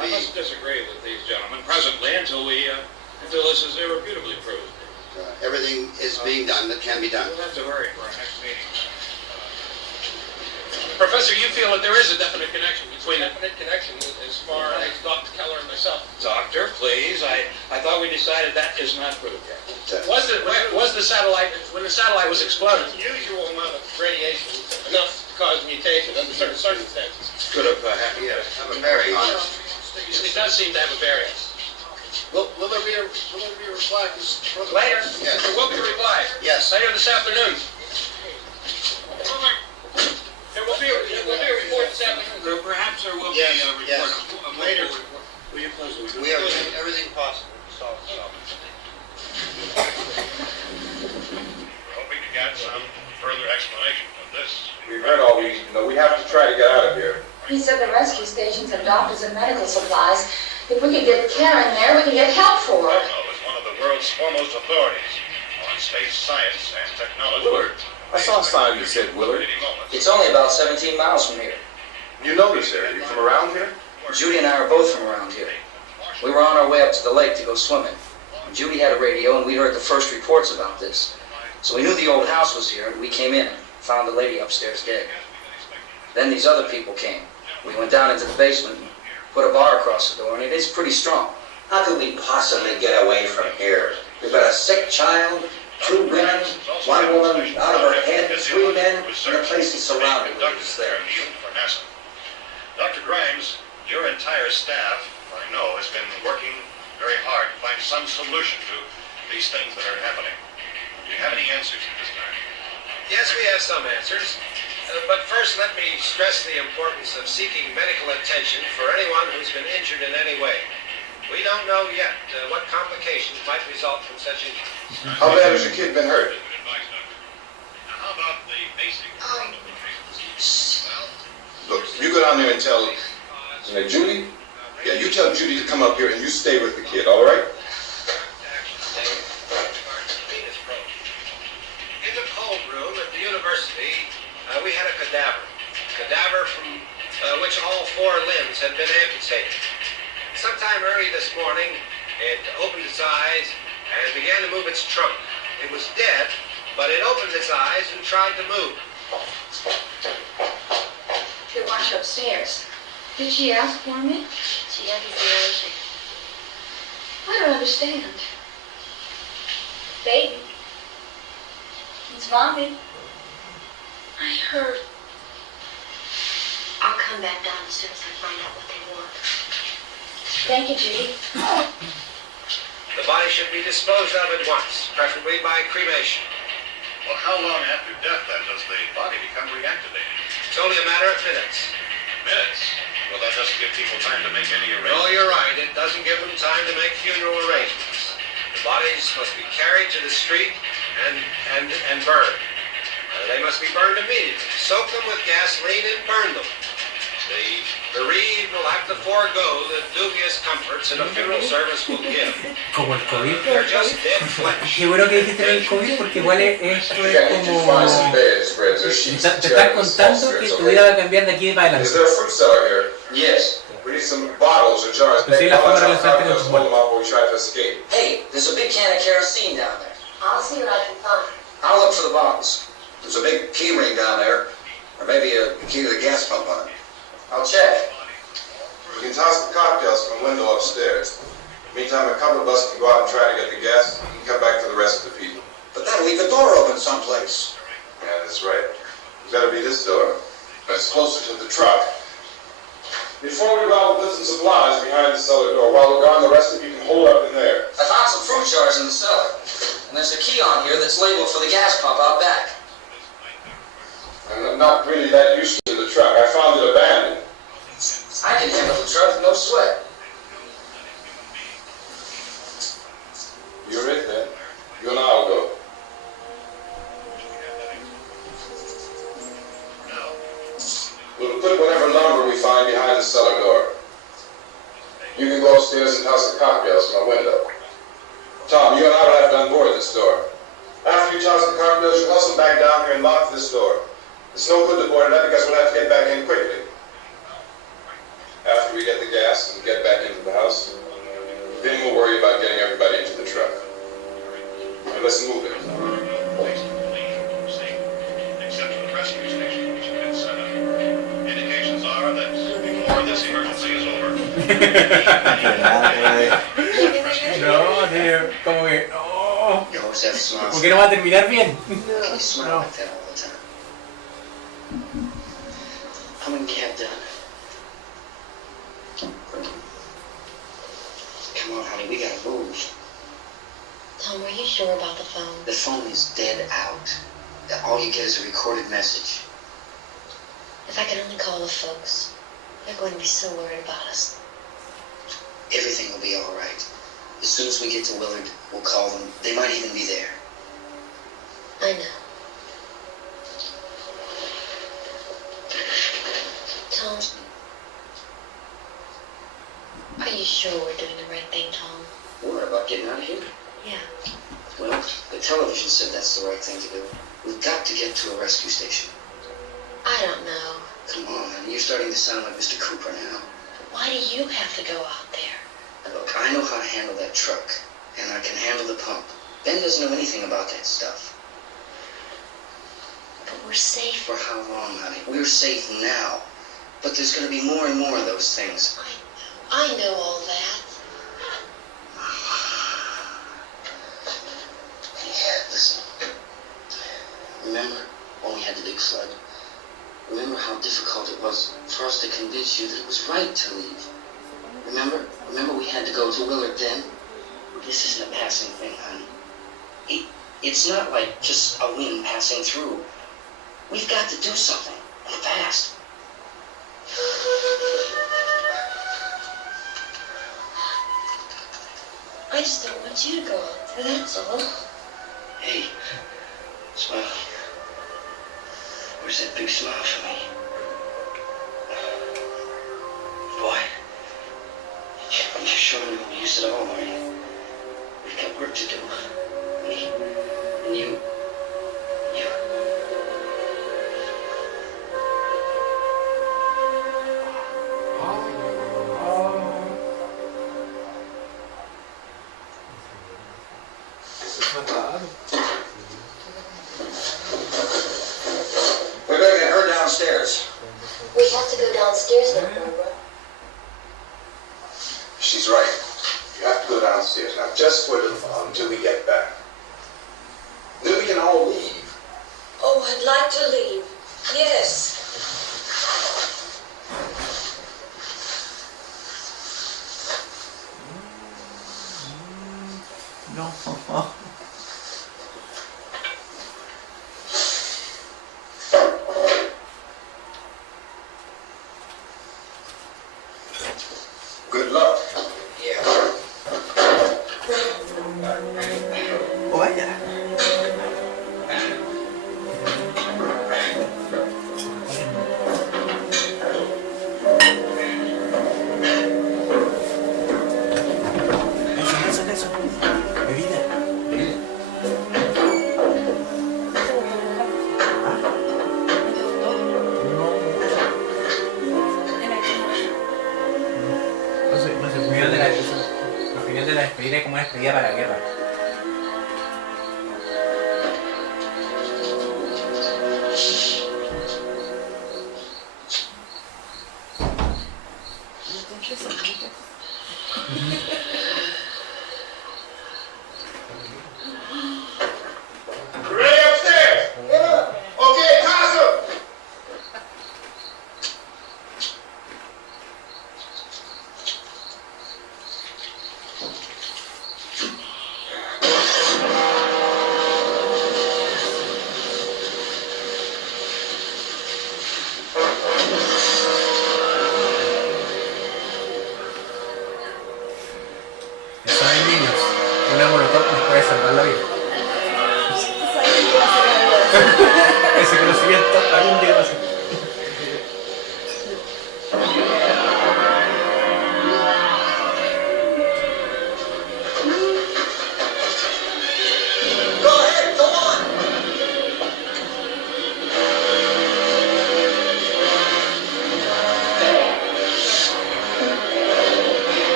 I must disagree with these gentlemen presently until this is irrefutably proved. Everything is being done that can be done. We'll have to hurry for our next meeting. Professor, you feel that there is a definite connection between it? Definite connection as far as Dr. Keller and myself. Doctor, please. I thought we decided that is not proved yet. Was the satellite, when the satellite was exploded? Usual amount of radiation enough to cause mutation under certain circumstances. Could have happened. Yes, have a bearing on it. It does seem to have a bearing. Will there be a reply for the Later? Yes. There will be a reply. Yes. Later this afternoon. There will be a report this afternoon. Perhaps there will Yes, be a report. yes. Later. Will you please? We are doing everything possible to solve the problem. We're hoping to get some further explanation of this. We've heard all these, we have to try to get out of here. He said the rescue stations have doctors and medical supplies. If we could get care in there, we can get help for it. Romero is one of the world's foremost authorities on space science and technology. Willard. I saw a sign that said Willard. Any moment. It's only about 17 miles from here. You know this area. You from around here? Judy and I are both from around here. We were on our way up to the lake to go swimming. Judy had a radio and we heard the first reports about this. So we knew the old house was here and we came in and found the lady upstairs dead. Then these other people came. We went down into the basement and put a bar across the door, and it is pretty strong. How could we possibly get away from here? We've got a sick child, 2 women, 1 woman out of her head, 3 men, and the place is surrounded with us there. Dr. Grimes, your entire staff, I know, has been working very hard to find some solution to these things that are happening. Do you have any answers at this time? Yes, we have some answers. But first, let me stress the importance of seeking medical attention for anyone who's been injured in any way. We don't know yet what complications might result from such injury. How bad has your kid been hurt? Now, how about the basic complications? Look, you go down there and tell Judy? Yeah, you tell Judy to come up here and you stay with the kid, all right? In the cold room at the university, we had a cadaver from which all 4 limbs had been amputated. Sometime early this morning, it opened its eyes and began to move its trunk. It was dead, but it opened its eyes and tried to move. They washed upstairs. Did she ask for me? Sí, ya quisiera. I don't understand. Baby. It's Mommy. I heard. I'll come back down as soon as I find out what they want. Thank you, Judy. The body should be disposed of at once, preferably by cremation. Well, how long after death, then, does the body become reactivated? It's only a matter of minutes. Minutes? Well, that doesn't give people time to make any arrangements. No, you're right. It doesn't give them time to make funeral arrangements. The bodies must be carried to the street and burned. They must be burned immediately. Soak them with gasoline and burn them. The bereaved will have to forego the dubious comforts that a funeral service will give. Como el COVID. They're just dead flesh. Qué bueno que dijiste el COVID porque igual esto es como... Te estás contando que tu vida va a cambiar de aquí para adelante. Is there a fruit cellar here? Yes. We need some bottles or jars. Pues sí, la forma relajante de Hold them up while we try to escape. Hey, there's a big can of kerosene down there. I'll see what I can find. I'll look for the bottles. There's a big key ring down there, or maybe a key to the gas pump on it. I'll check. We can toss the cocktails from a window upstairs. Meantime, a couple of us can go out and try to get the gas and come back to the rest of the people. But that'll leave the door open someplace. Yeah, that's right. It better be this door. That's closer to the truck. Before we roll the goods and supplies behind the cellar door, while we're gone, the rest of you can hold up in there. I found some fruit jars in the cellar. And there's a key on here that's labeled for the gas pump out back. I'm not really that used to the truck. I found it abandoned. I can handle the truck, no sweat. You're it, then. You and I'll go. We'll put whatever lumber we find behind the cellar door. You can go upstairs and toss the cocktails from a window. Tom, you and I will have to unboard this door. After you toss the cocktails, you hustle back down here and lock this door. It's no good to board it up because we'll have to get back in quickly. After we get the gas and get back into the house, then we'll worry about getting everybody into the truck. Now let's move it. Except for the rescue station, which has been set up. Indications are that before this emergency is over. No, tío, como que... Oh, You always have to smile. ¿por qué no va a terminar bien? You smile like that all the time. How many can you have done? Come on, honey, we gotta move. Tom, are you sure about the phone? The phone is dead out. All you get is a recorded message. If I could only call the folks. They're going to be so worried about us. Everything will be all right. As soon as we get to Willard, we'll call them. They might even be there. I know. Tom, are you sure we're doing the right thing, Tom? What, about getting out of here? Yeah. Well, the television said that's the right thing to do. We've got to get to a rescue station. I don't know. Come on, honey, you're starting to sound like Mr. Cooper now. Why do you have to go out there? Look, I know how to handle that truck, and I can handle the pump. Ben doesn't know anything about that stuff. But we're safe. For how long, honey? We're safe now. But there's going to be more and more of those things. I know all that. Yeah, listen. Remember when we had the big flood? Remember how difficult it was for us to convince you that it was right to leave? Remember we had to go to Willard then? This isn't a passing thing, honey. It's not like just a wind passing through. We've got to do something, and fast. I just don't want you to go out there, that's all. Hey, smile. Where's that big smile for me? Boy, you're sure we won't use it all, are you? We've got work to do. Me, and you. We better get her downstairs. We have to go downstairs now, Barbara. She's right. You have to go downstairs now, just for a little while until we get back. Then we can all leave. Oh, I'd like to leave. Yes. No. Good luck. Yeah. Oh, vaya. Eso. Bebida. No sé. Al final de la despedida es como una despedida para la guerra. Ready upstairs? Yeah. Okay, Casa. ¿Saben, niños? Una molotov nos puede salvar la vida. Ese conocimiento algún día va a ser. Go ahead, go on.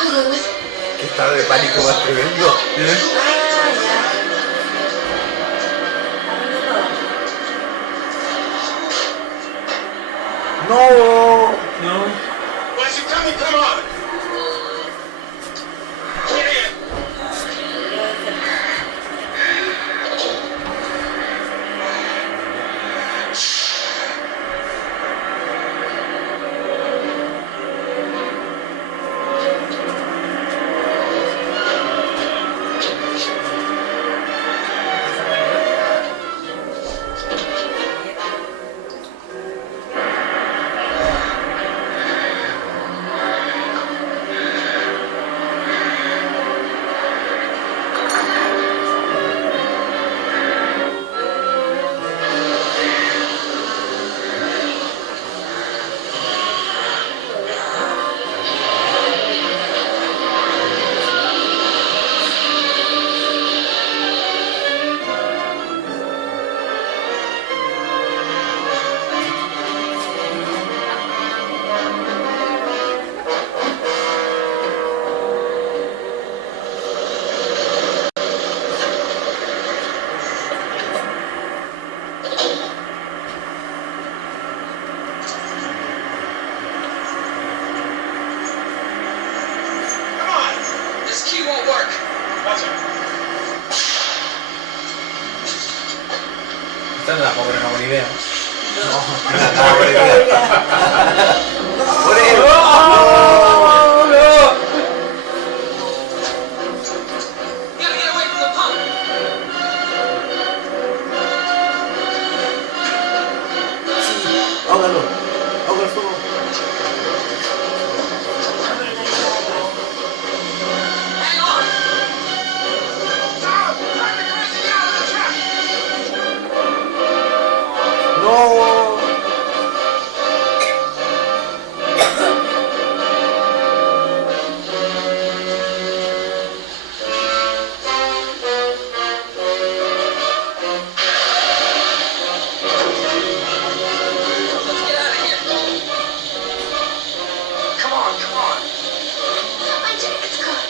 I'm going with. Qué estado de pánico más tremendo. No. Once you come, you come on. Get in. Esta no tampoco era una buena idea. No, buena idea. ¡Por él! ¡No! ¡No! Gotta get away from the pump. Ahógalo. Ahoga el fuego. Hang on. Tom, try to crazy out of the trap. No. Let's get out of here. Come on, come on. My jacket's caught.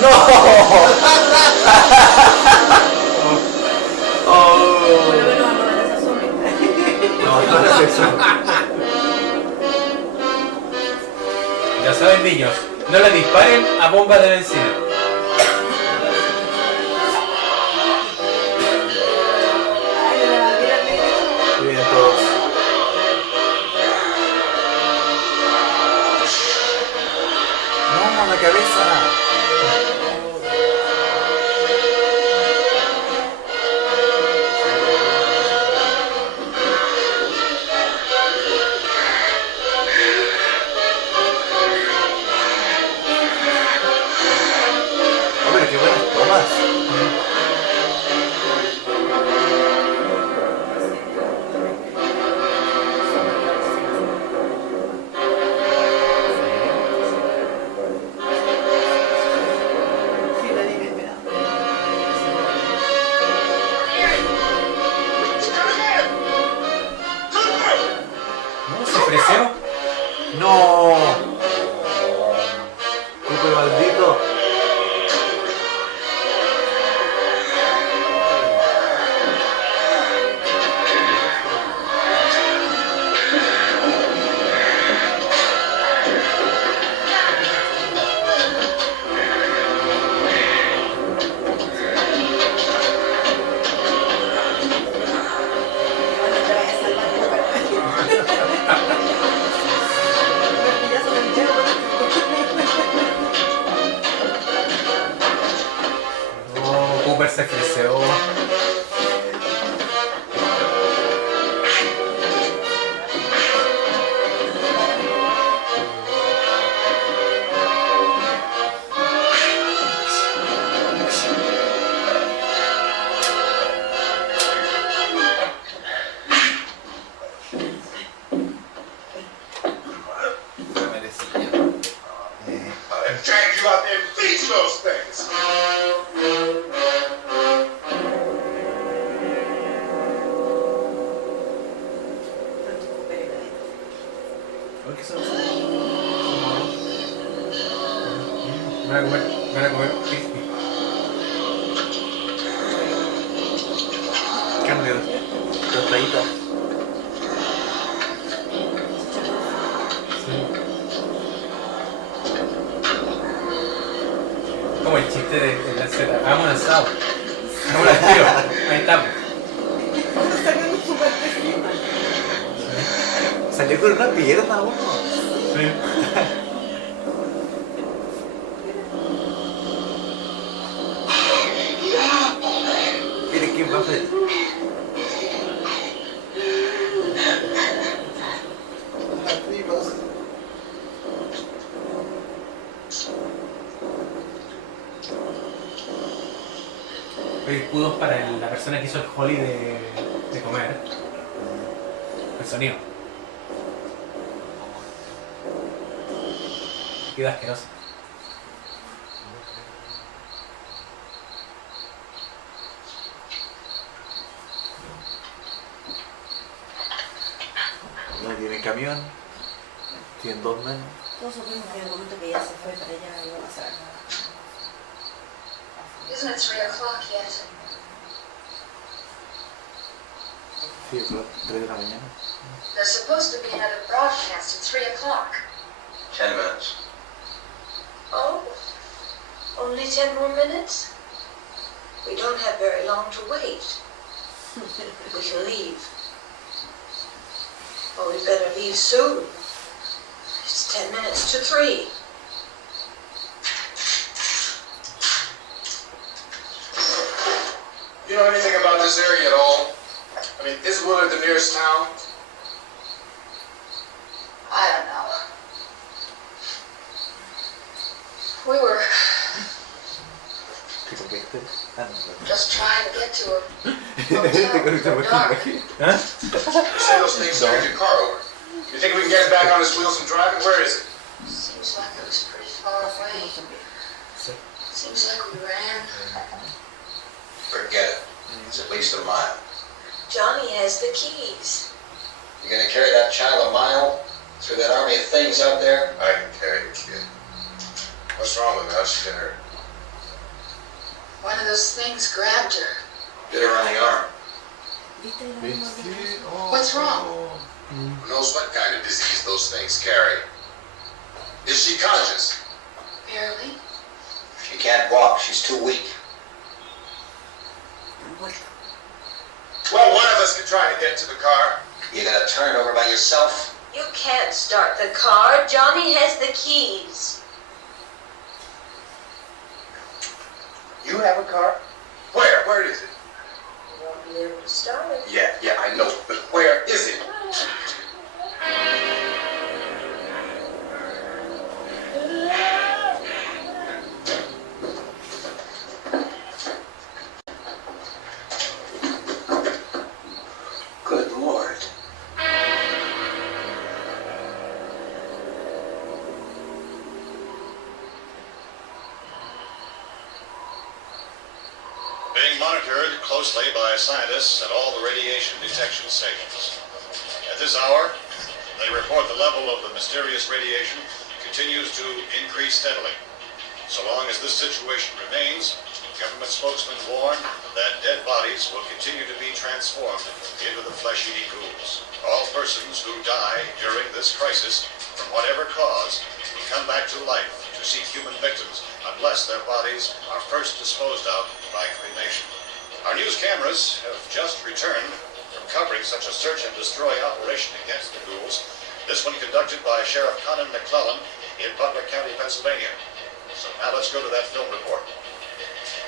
No. Oh. no es eso. Ya saben, niños, no le disparen a bombas de benzina. Muy bien, todos. No, la cabeza. Hombre, qué buenas tomas. ¿No? ¿Se ofreció? No. Cooper maldito. No, Cooper se ofreció. Me merecía. And drag you out there and feed you those things. ¿Por qué son así? Me van a comer frisbee. Cambio. Tostadita. Como el chiste de la cena. Hagamos un asado. Hagamos al tiro. Ahí estamos. Salió con una pierna uno. Sí. Mire quién va a hacer. Hay escudos para la persona que hizo el holly de comer. El sonido. Queda asqueroso. No tiene camión. Tienen dos menos. Todos supimos que en el momento que ya se fue para allá iba a pasar nada. Isn't it 3 o'clock yet? Sí, 3 de la mañana. There's supposed to be another broadcast at 3 o'clock. 10 minutes. Oh, only 10 more minutes? We don't have very long to wait. We can leave. Well, we better leave soon. It's 10 minutes to 3. You know anything about this area at all? I mean, is Willard the nearest town? I don't know. We were just trying to get to a hotel. Huh? You say those things turned your car over. You think we can get it back on its wheels and drive it? Where is it? Seems like it was pretty far away. Seems like we ran. Forget it. It's at least a mile. Johnny has the keys. You gonna carry that child a mile through that army of things out there? I can carry the kid. What's wrong with her? How's she get hurt? One of those things grabbed her. Bit her on the arm. What's wrong? Who knows what kind of disease those things carry? Is she conscious? Barely. She can't walk. She's too weak. Well, one of us can try to get to the car. You gonna turn it over by yourself? You can't start the car. Johnny has the keys. You have a car? Where? Where is it? You won't be able to start it. Yeah, I know, but where is it? Good Lord. Being monitored closely by scientists at all the radiation detection stations. At this hour, they report the level of the mysterious radiation continues to increase steadily. So long as this situation remains, government spokesmen warn that dead bodies will continue to be transformed into the flesh-eating ghouls. All persons who die during this crisis, from whatever cause, will come back to life to seek human victims unless their bodies are first disposed of by cremation. Our news cameras have just returned from covering such a search and destroy operation against the ghouls, this one conducted by Sheriff Conan McClellan in Butler County, Pennsylvania. So now let's go to that film report.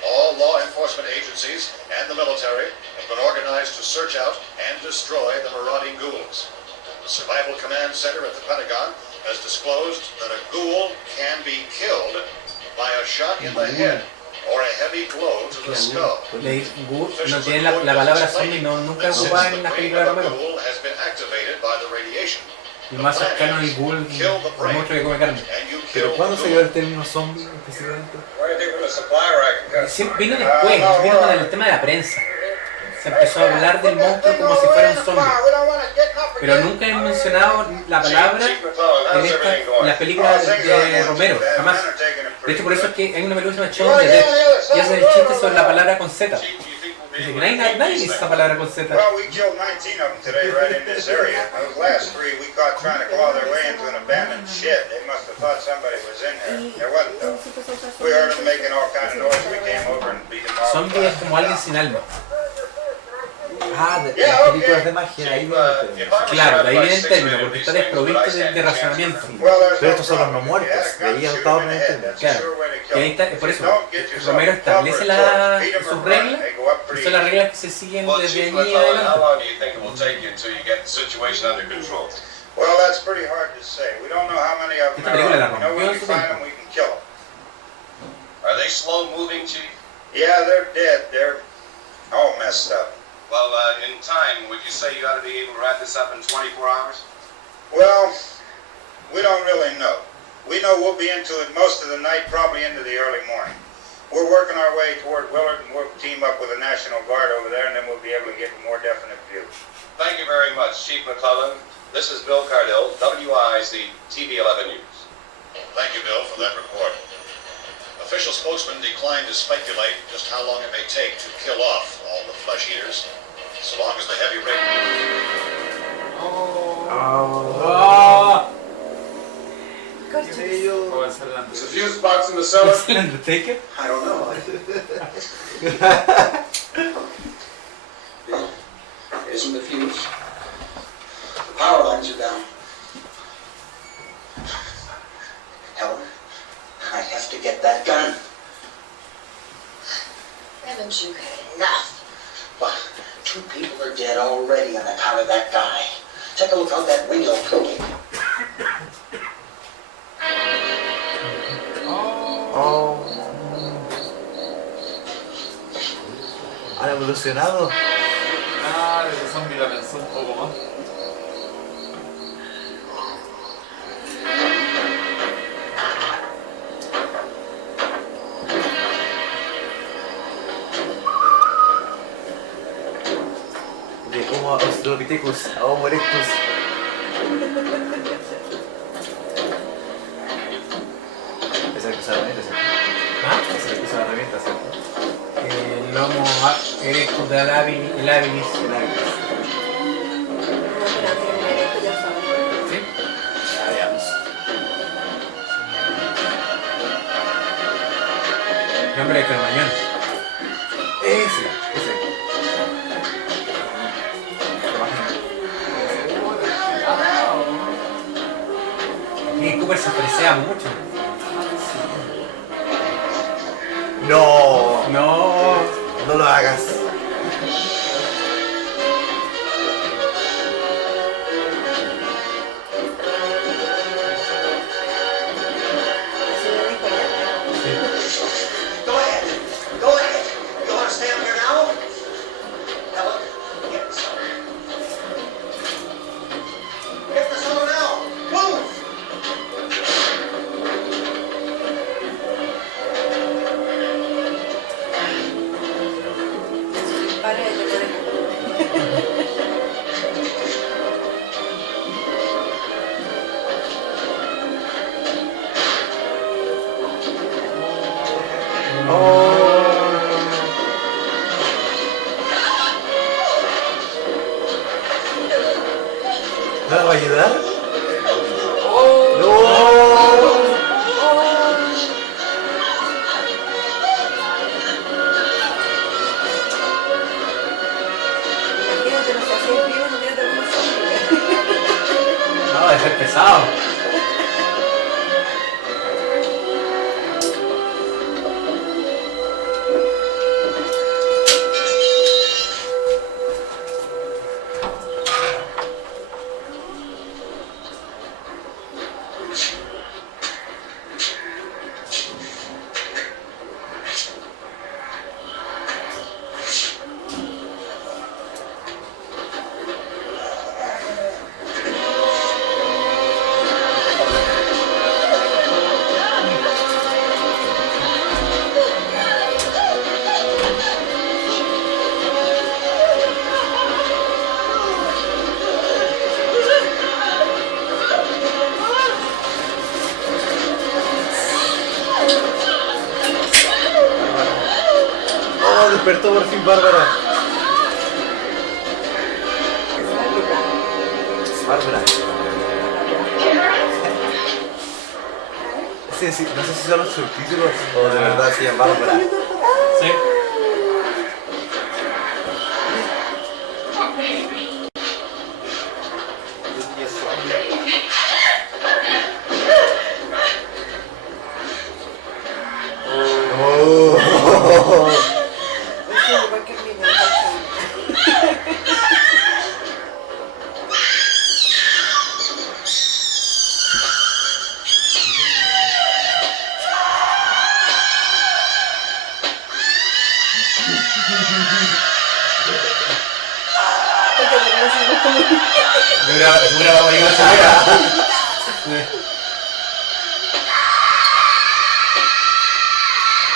All law enforcement agencies and the military have been organized to search out and destroy the marauding ghouls. The Survival Command Center at the Pentagon has disclosed that a ghoul can be killed by a shot in the head or a heavy blow to the skull. No tiene la palabra zombie, no, nunca ocupada en las películas de Romero. Ghoul has been activated by the radiation. Lo más cercano al ghoul, el monstruo que come carne. ¿Pero cuándo salió el término zombie específicamente? Vino después, vino con el tema de la prensa. Se empezó a hablar del monstruo como si fuera un zombie. Pero nunca he mencionado la palabra en las películas de Romero, jamás. De hecho, por eso es que hay una película que se llama Shaun of the Dead y hace el chiste sobre la palabra con Z. Dice que nadie dice esa palabra con Z. Well, we killed 19 of them today right in this area. Those last 3 we caught trying to claw their way into an abandoned shed. They must have thought somebody was in there. There wasn't though. We heard them making all kind of noise. We came over and beat them all. Zombie es como alguien sin alma. Ah, de las películas de magia, ahí viene el término. Claro, de ahí viene el término, porque está desprovisto de razonamiento. Pero estos son los no muertos, de ahí adoptado en el término. Claro, que ahí está, por eso Romero establece sus reglas, y son las reglas que se siguen desde allí adelante. Well, that's pretty hard to say. We don't know how many of them Esta película there la are. We know when rompió we en su find tiempo. them, we can kill them. Are they slow moving, Chief? Yeah, they're dead. They're all messed up. Well, in time, would you say you ought to be able to wrap this up in 24 hours? Well, we don't really know. We know we'll be into it most of the night, probably into the early morning. We're working our way toward Willard, and we'll team up with the National Guard over there, and then we'll be able to get a more definite view. Thank you very much, Chief McClellan. This is Bill Cardell, WIC TV 11 News. Thank you, Bill, for that report. Official spokesman declined to speculate just how long it may take to kill off all the flesh eaters, so long as the heavy rain. Is the fuse box in the cellar? ¿Es el Undertaker? I don't know. It isn't the fuse. The power lines are down. Helen, I have to get that gun. Haven't you had enough? But 2 people are dead already on account of that guy. Take a look out that window, Cookie. Oh. ¿Han evolucionado? Ah, ese zombie la pensó un poco más. De Homo australopithecus a Homo erectus. Esa es la que usa la herramienta, ¿cierto? ¿Ah? Esa es la que usa la herramienta, ¿cierto? El Homo erectus de el habilis. El hábitat. No tiene Cromañón. Ese. Y Cooper se presea mucho. No. No. No lo hagas. Go ahead. You want to stay up here now? Helen, get the cellar. Get the cellar now. Move! ¿No va a ayudar? Imagínate, no sé, si es vivo, no tiene alguna sangre. No, debe ser pesado. Despertó por fin Bárbara. Bárbara. Sí, no sé si son los subtítulos o de verdad se llama Bárbara. Sí.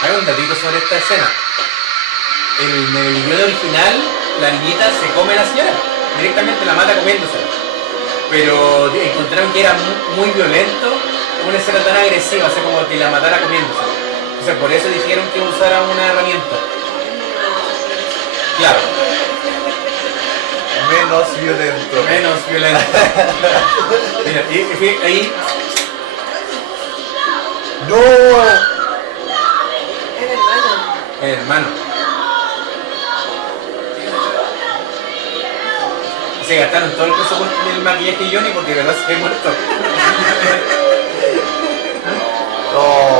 Hay un datito sobre esta escena. En el video original, la niñita se come a la señora. Directamente la mata comiéndosela. Pero encontraron que era muy violento, una escena tan agresiva, o sea, como que la matara comiéndosela. O sea, por eso dijeron que usara una herramienta. Claro. Menos violento. Menos violento. Mira, y ahí. ¡No! El hermano. Se gastaron todo el presupuesto del maquillaje de Johnny porque de verdad se ve muerto. No.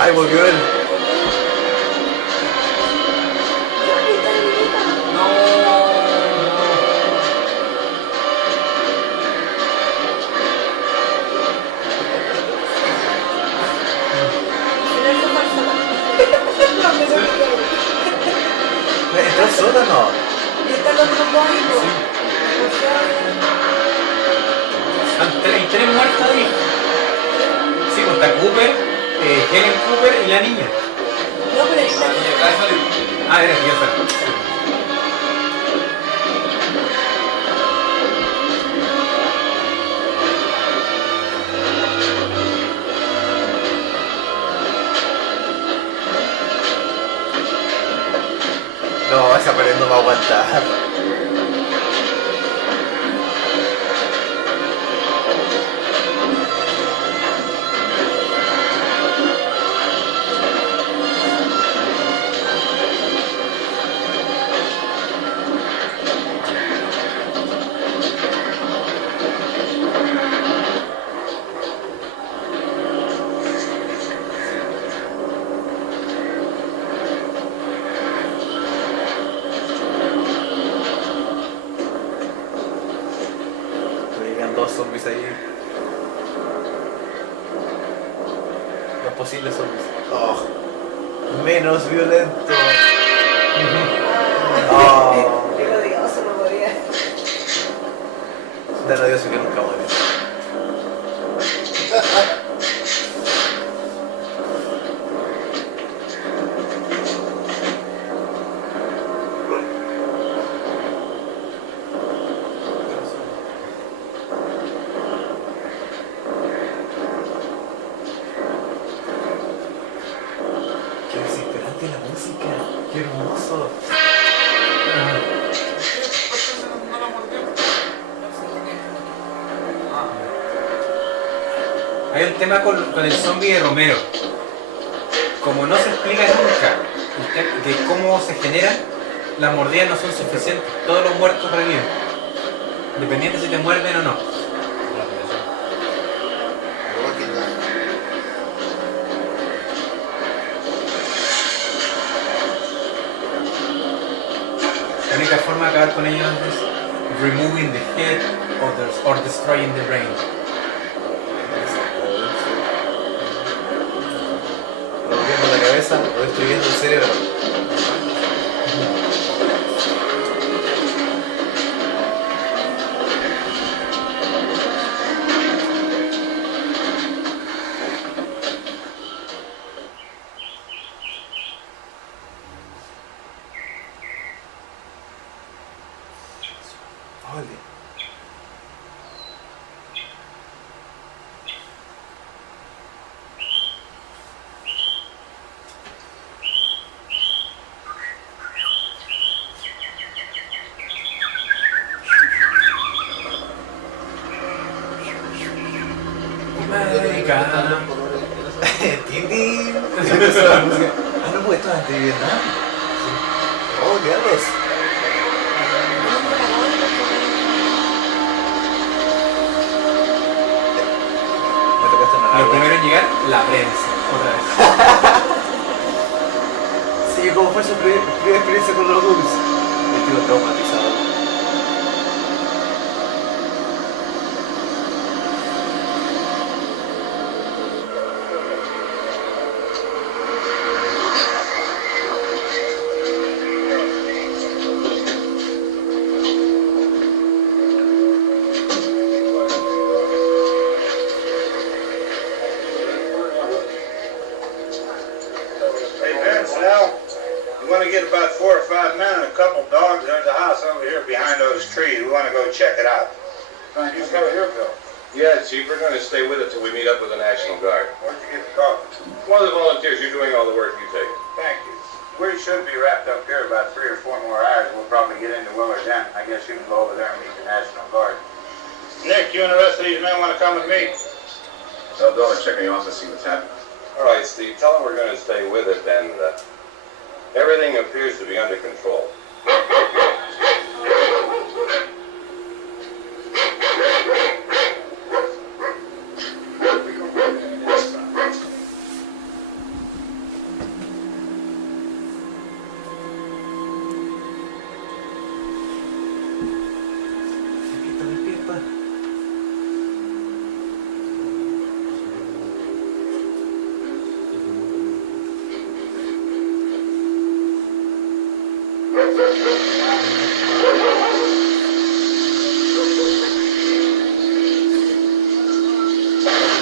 Ay, volvió él. ¿Está el sótano? Y están los otros dos ahí, Hay tres muertos ahí. Sí, pues está Cooper, Helen Cooper y la niña. No, pero ahí está. Ah, era que ya salió. No, esa pared no va a aguantar. zombies ahí. Los posibles zombies. Oh, menos violento. Oh. Qué odioso, no podía. Tan odioso que nunca muere. Qué desesperante la música. Qué hermoso. Hay un tema con el zombie de Romero. Como no se explica nunca de cómo se generan, las mordidas no son suficientes. Todos los muertos reviven. Independiente si te muerden o no. La única forma de acabar con ellos es removing the head or destroying the brain. Rompiendo la cabeza o destruyendo el cerebro. Ole. Americana. Tintín. Ah, no, pues esto es antes de Vietnam. Oh, diablos. Me tocaste una Lo nave. primero en llegar, la prensa. Otra vez. Sí, ¿cómo fue su primera experiencia con los Ghouls? Estuve traumatizado. Hey Vince, now, you want to get about 4 or 5 men and a couple dogs. There's a house over here behind those trees. We want to go check it out. You go here, Bill. Yeah, Chief, we're going to stay with it till we meet up with the National Guard. Where'd you get the dog? One of the volunteers, you're doing all the work, you take it. Thank you. We should be wrapped up here about 3 or 4 more hours. We'll probably get into Willard's End. I guess you can go over there and meet the National Guard. Nick, you and the rest of these men want to come with me? So go and check in the office, see what's happening. All right, Steve, tell them we're going to stay with it, and everything appears to be under control.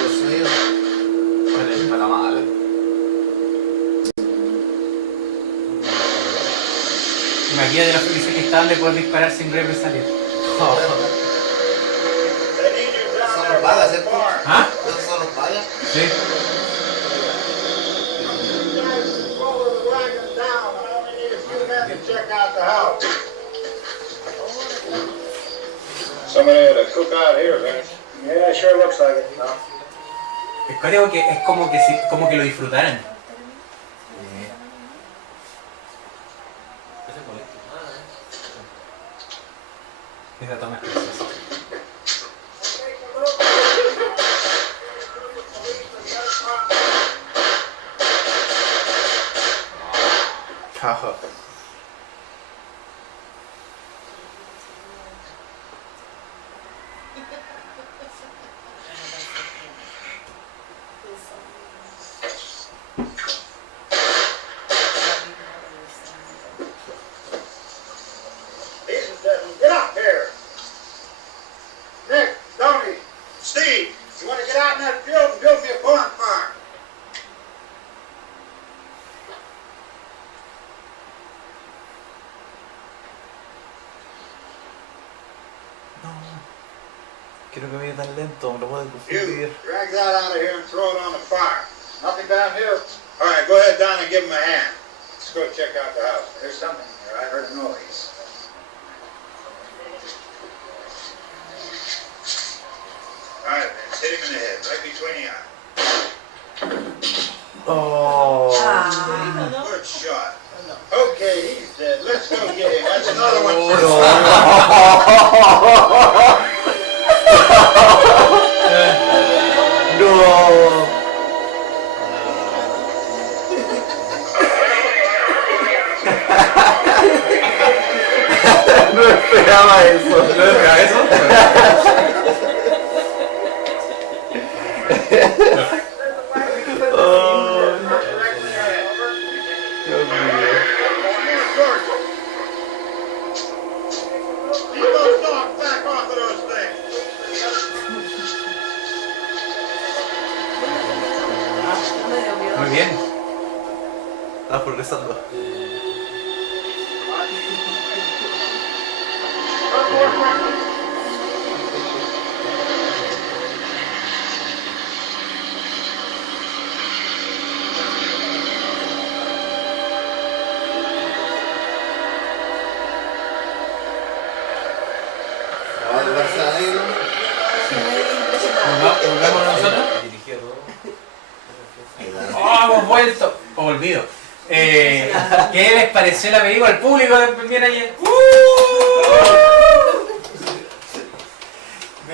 Despierta. Para la mala. Imagínate la felicidad que estaban de poder disparar sin represalia. Oh. They need you down Son there los by balas, the ¿cierto? barn. ¿Ah? ¿Esos son los balas? Sí. You guys roll the wagon down. I only need a few men to check out the house. Somebody had a cookout here, Vince. Yeah, sure looks like it. Creo que es como que lo disfrutaran. Esa toma es preciosa. Jaja. Quiero que vaya tan lento, me lo puedo You confundir. drag that out of here and throw it on the fire. Nothing down here? All right, go ahead, Don, and give him a hand. Let's go check out the house. There's something here. I heard a noise. All right, man, hit him in the head, right between the eyes. Oh. Good shot. Okay, he's dead. Let's go get him. That's another one for No. No esperaba eso. ¿No esperaba eso? Muy bien. Estás progresando. ¿Nos vemos nosotros? ¡Oh, hemos vuelto! O olvido. ¿Qué les pareció la película al público también ayer?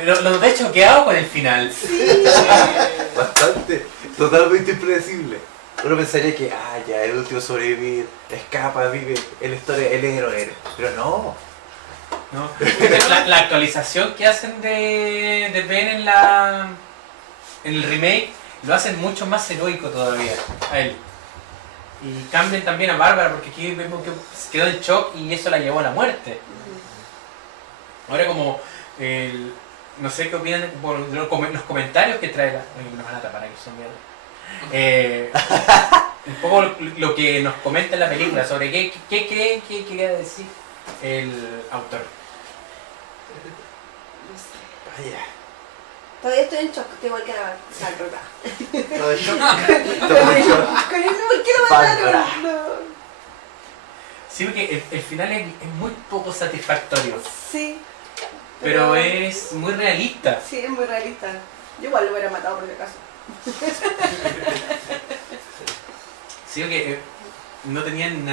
Los de choqueados con el final. Sí. Bastante. Totalmente impredecible. Uno pensaría que, ya, el último sobrevivir, escapa, vive, el héroe. Pero no. ¿No? La actualización que hacen de Ben en el remake lo hacen mucho más heroico todavía a él. Y cambian también a Bárbara porque aquí vemos que quedó en shock y eso la llevó a la muerte. Ahora como no sé qué opinan por los comentarios que trae me van a tapar aquí, son mierda. Un poco lo que nos comenta en la película sobre qué creen que quería decir el autor. Vaya. Todavía estoy en shock, igual que la Bárbara. Todo en shock. Con eso, ¿por qué lo mataron? No. Sí, porque el final es muy poco satisfactorio. Sí. Pero es muy realista. Sí, es muy realista. Yo igual lo hubiera matado por si acaso. Sí, porque no tenían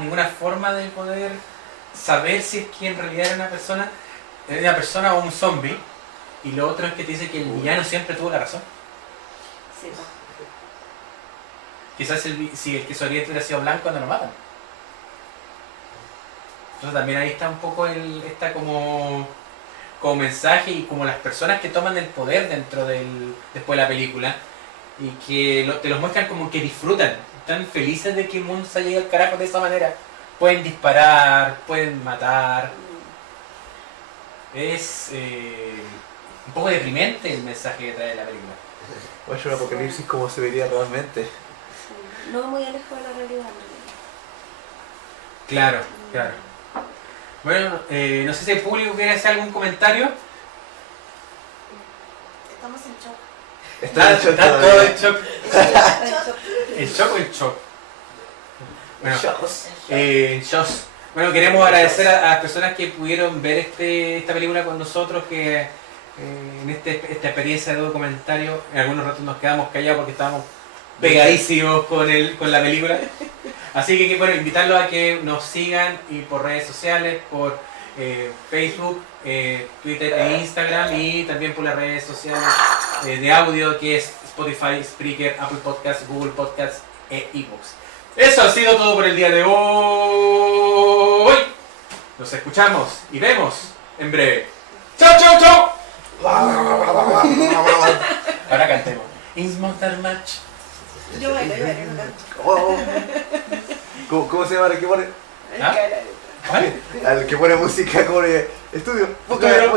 ninguna forma de poder saber si es que en realidad era una persona o un zombie. Y lo otro es que te dice que el villano siempre tuvo la razón. Sí. Quizás si el esquizofrénico hubiera sido blanco, no lo matan. Entonces también ahí está un poco como mensaje y como las personas que toman el poder después de la película y que te los muestran como que disfrutan, están felices de que el mundo se haya ido al carajo de esa manera. Pueden disparar, pueden matar. Es un poco deprimente el mensaje que trae la película. O es un apocalipsis como se vería realmente. No muy alejado de la realidad. Claro. Bueno, no sé si el público quiere hacer algún comentario. Estamos en shock. Está todo en shock. ¿El shock o el shock? Bueno, shows. Bueno, queremos agradecer a las personas que pudieron ver esta película con nosotros, que en esta experiencia de documentario, en algunos ratos nos quedamos callados porque estábamos pegadísimos con la película. Así que bueno, invitarlos a que nos sigan y por redes sociales, por Facebook, Twitter e Instagram, y también por las redes sociales de audio, que es Spotify, Spreaker, Apple Podcasts, Google Podcasts e iVoox. Eso ha sido todo por el día de hoy. Nos escuchamos y vemos en breve. ¡Chao, chao, chao! Ahora cantemos. It's Mortal Match. Yo bailo, no canto. ¿Cómo se llama el que pone? ¿Ah? Al que pone música como estudio. Póngale.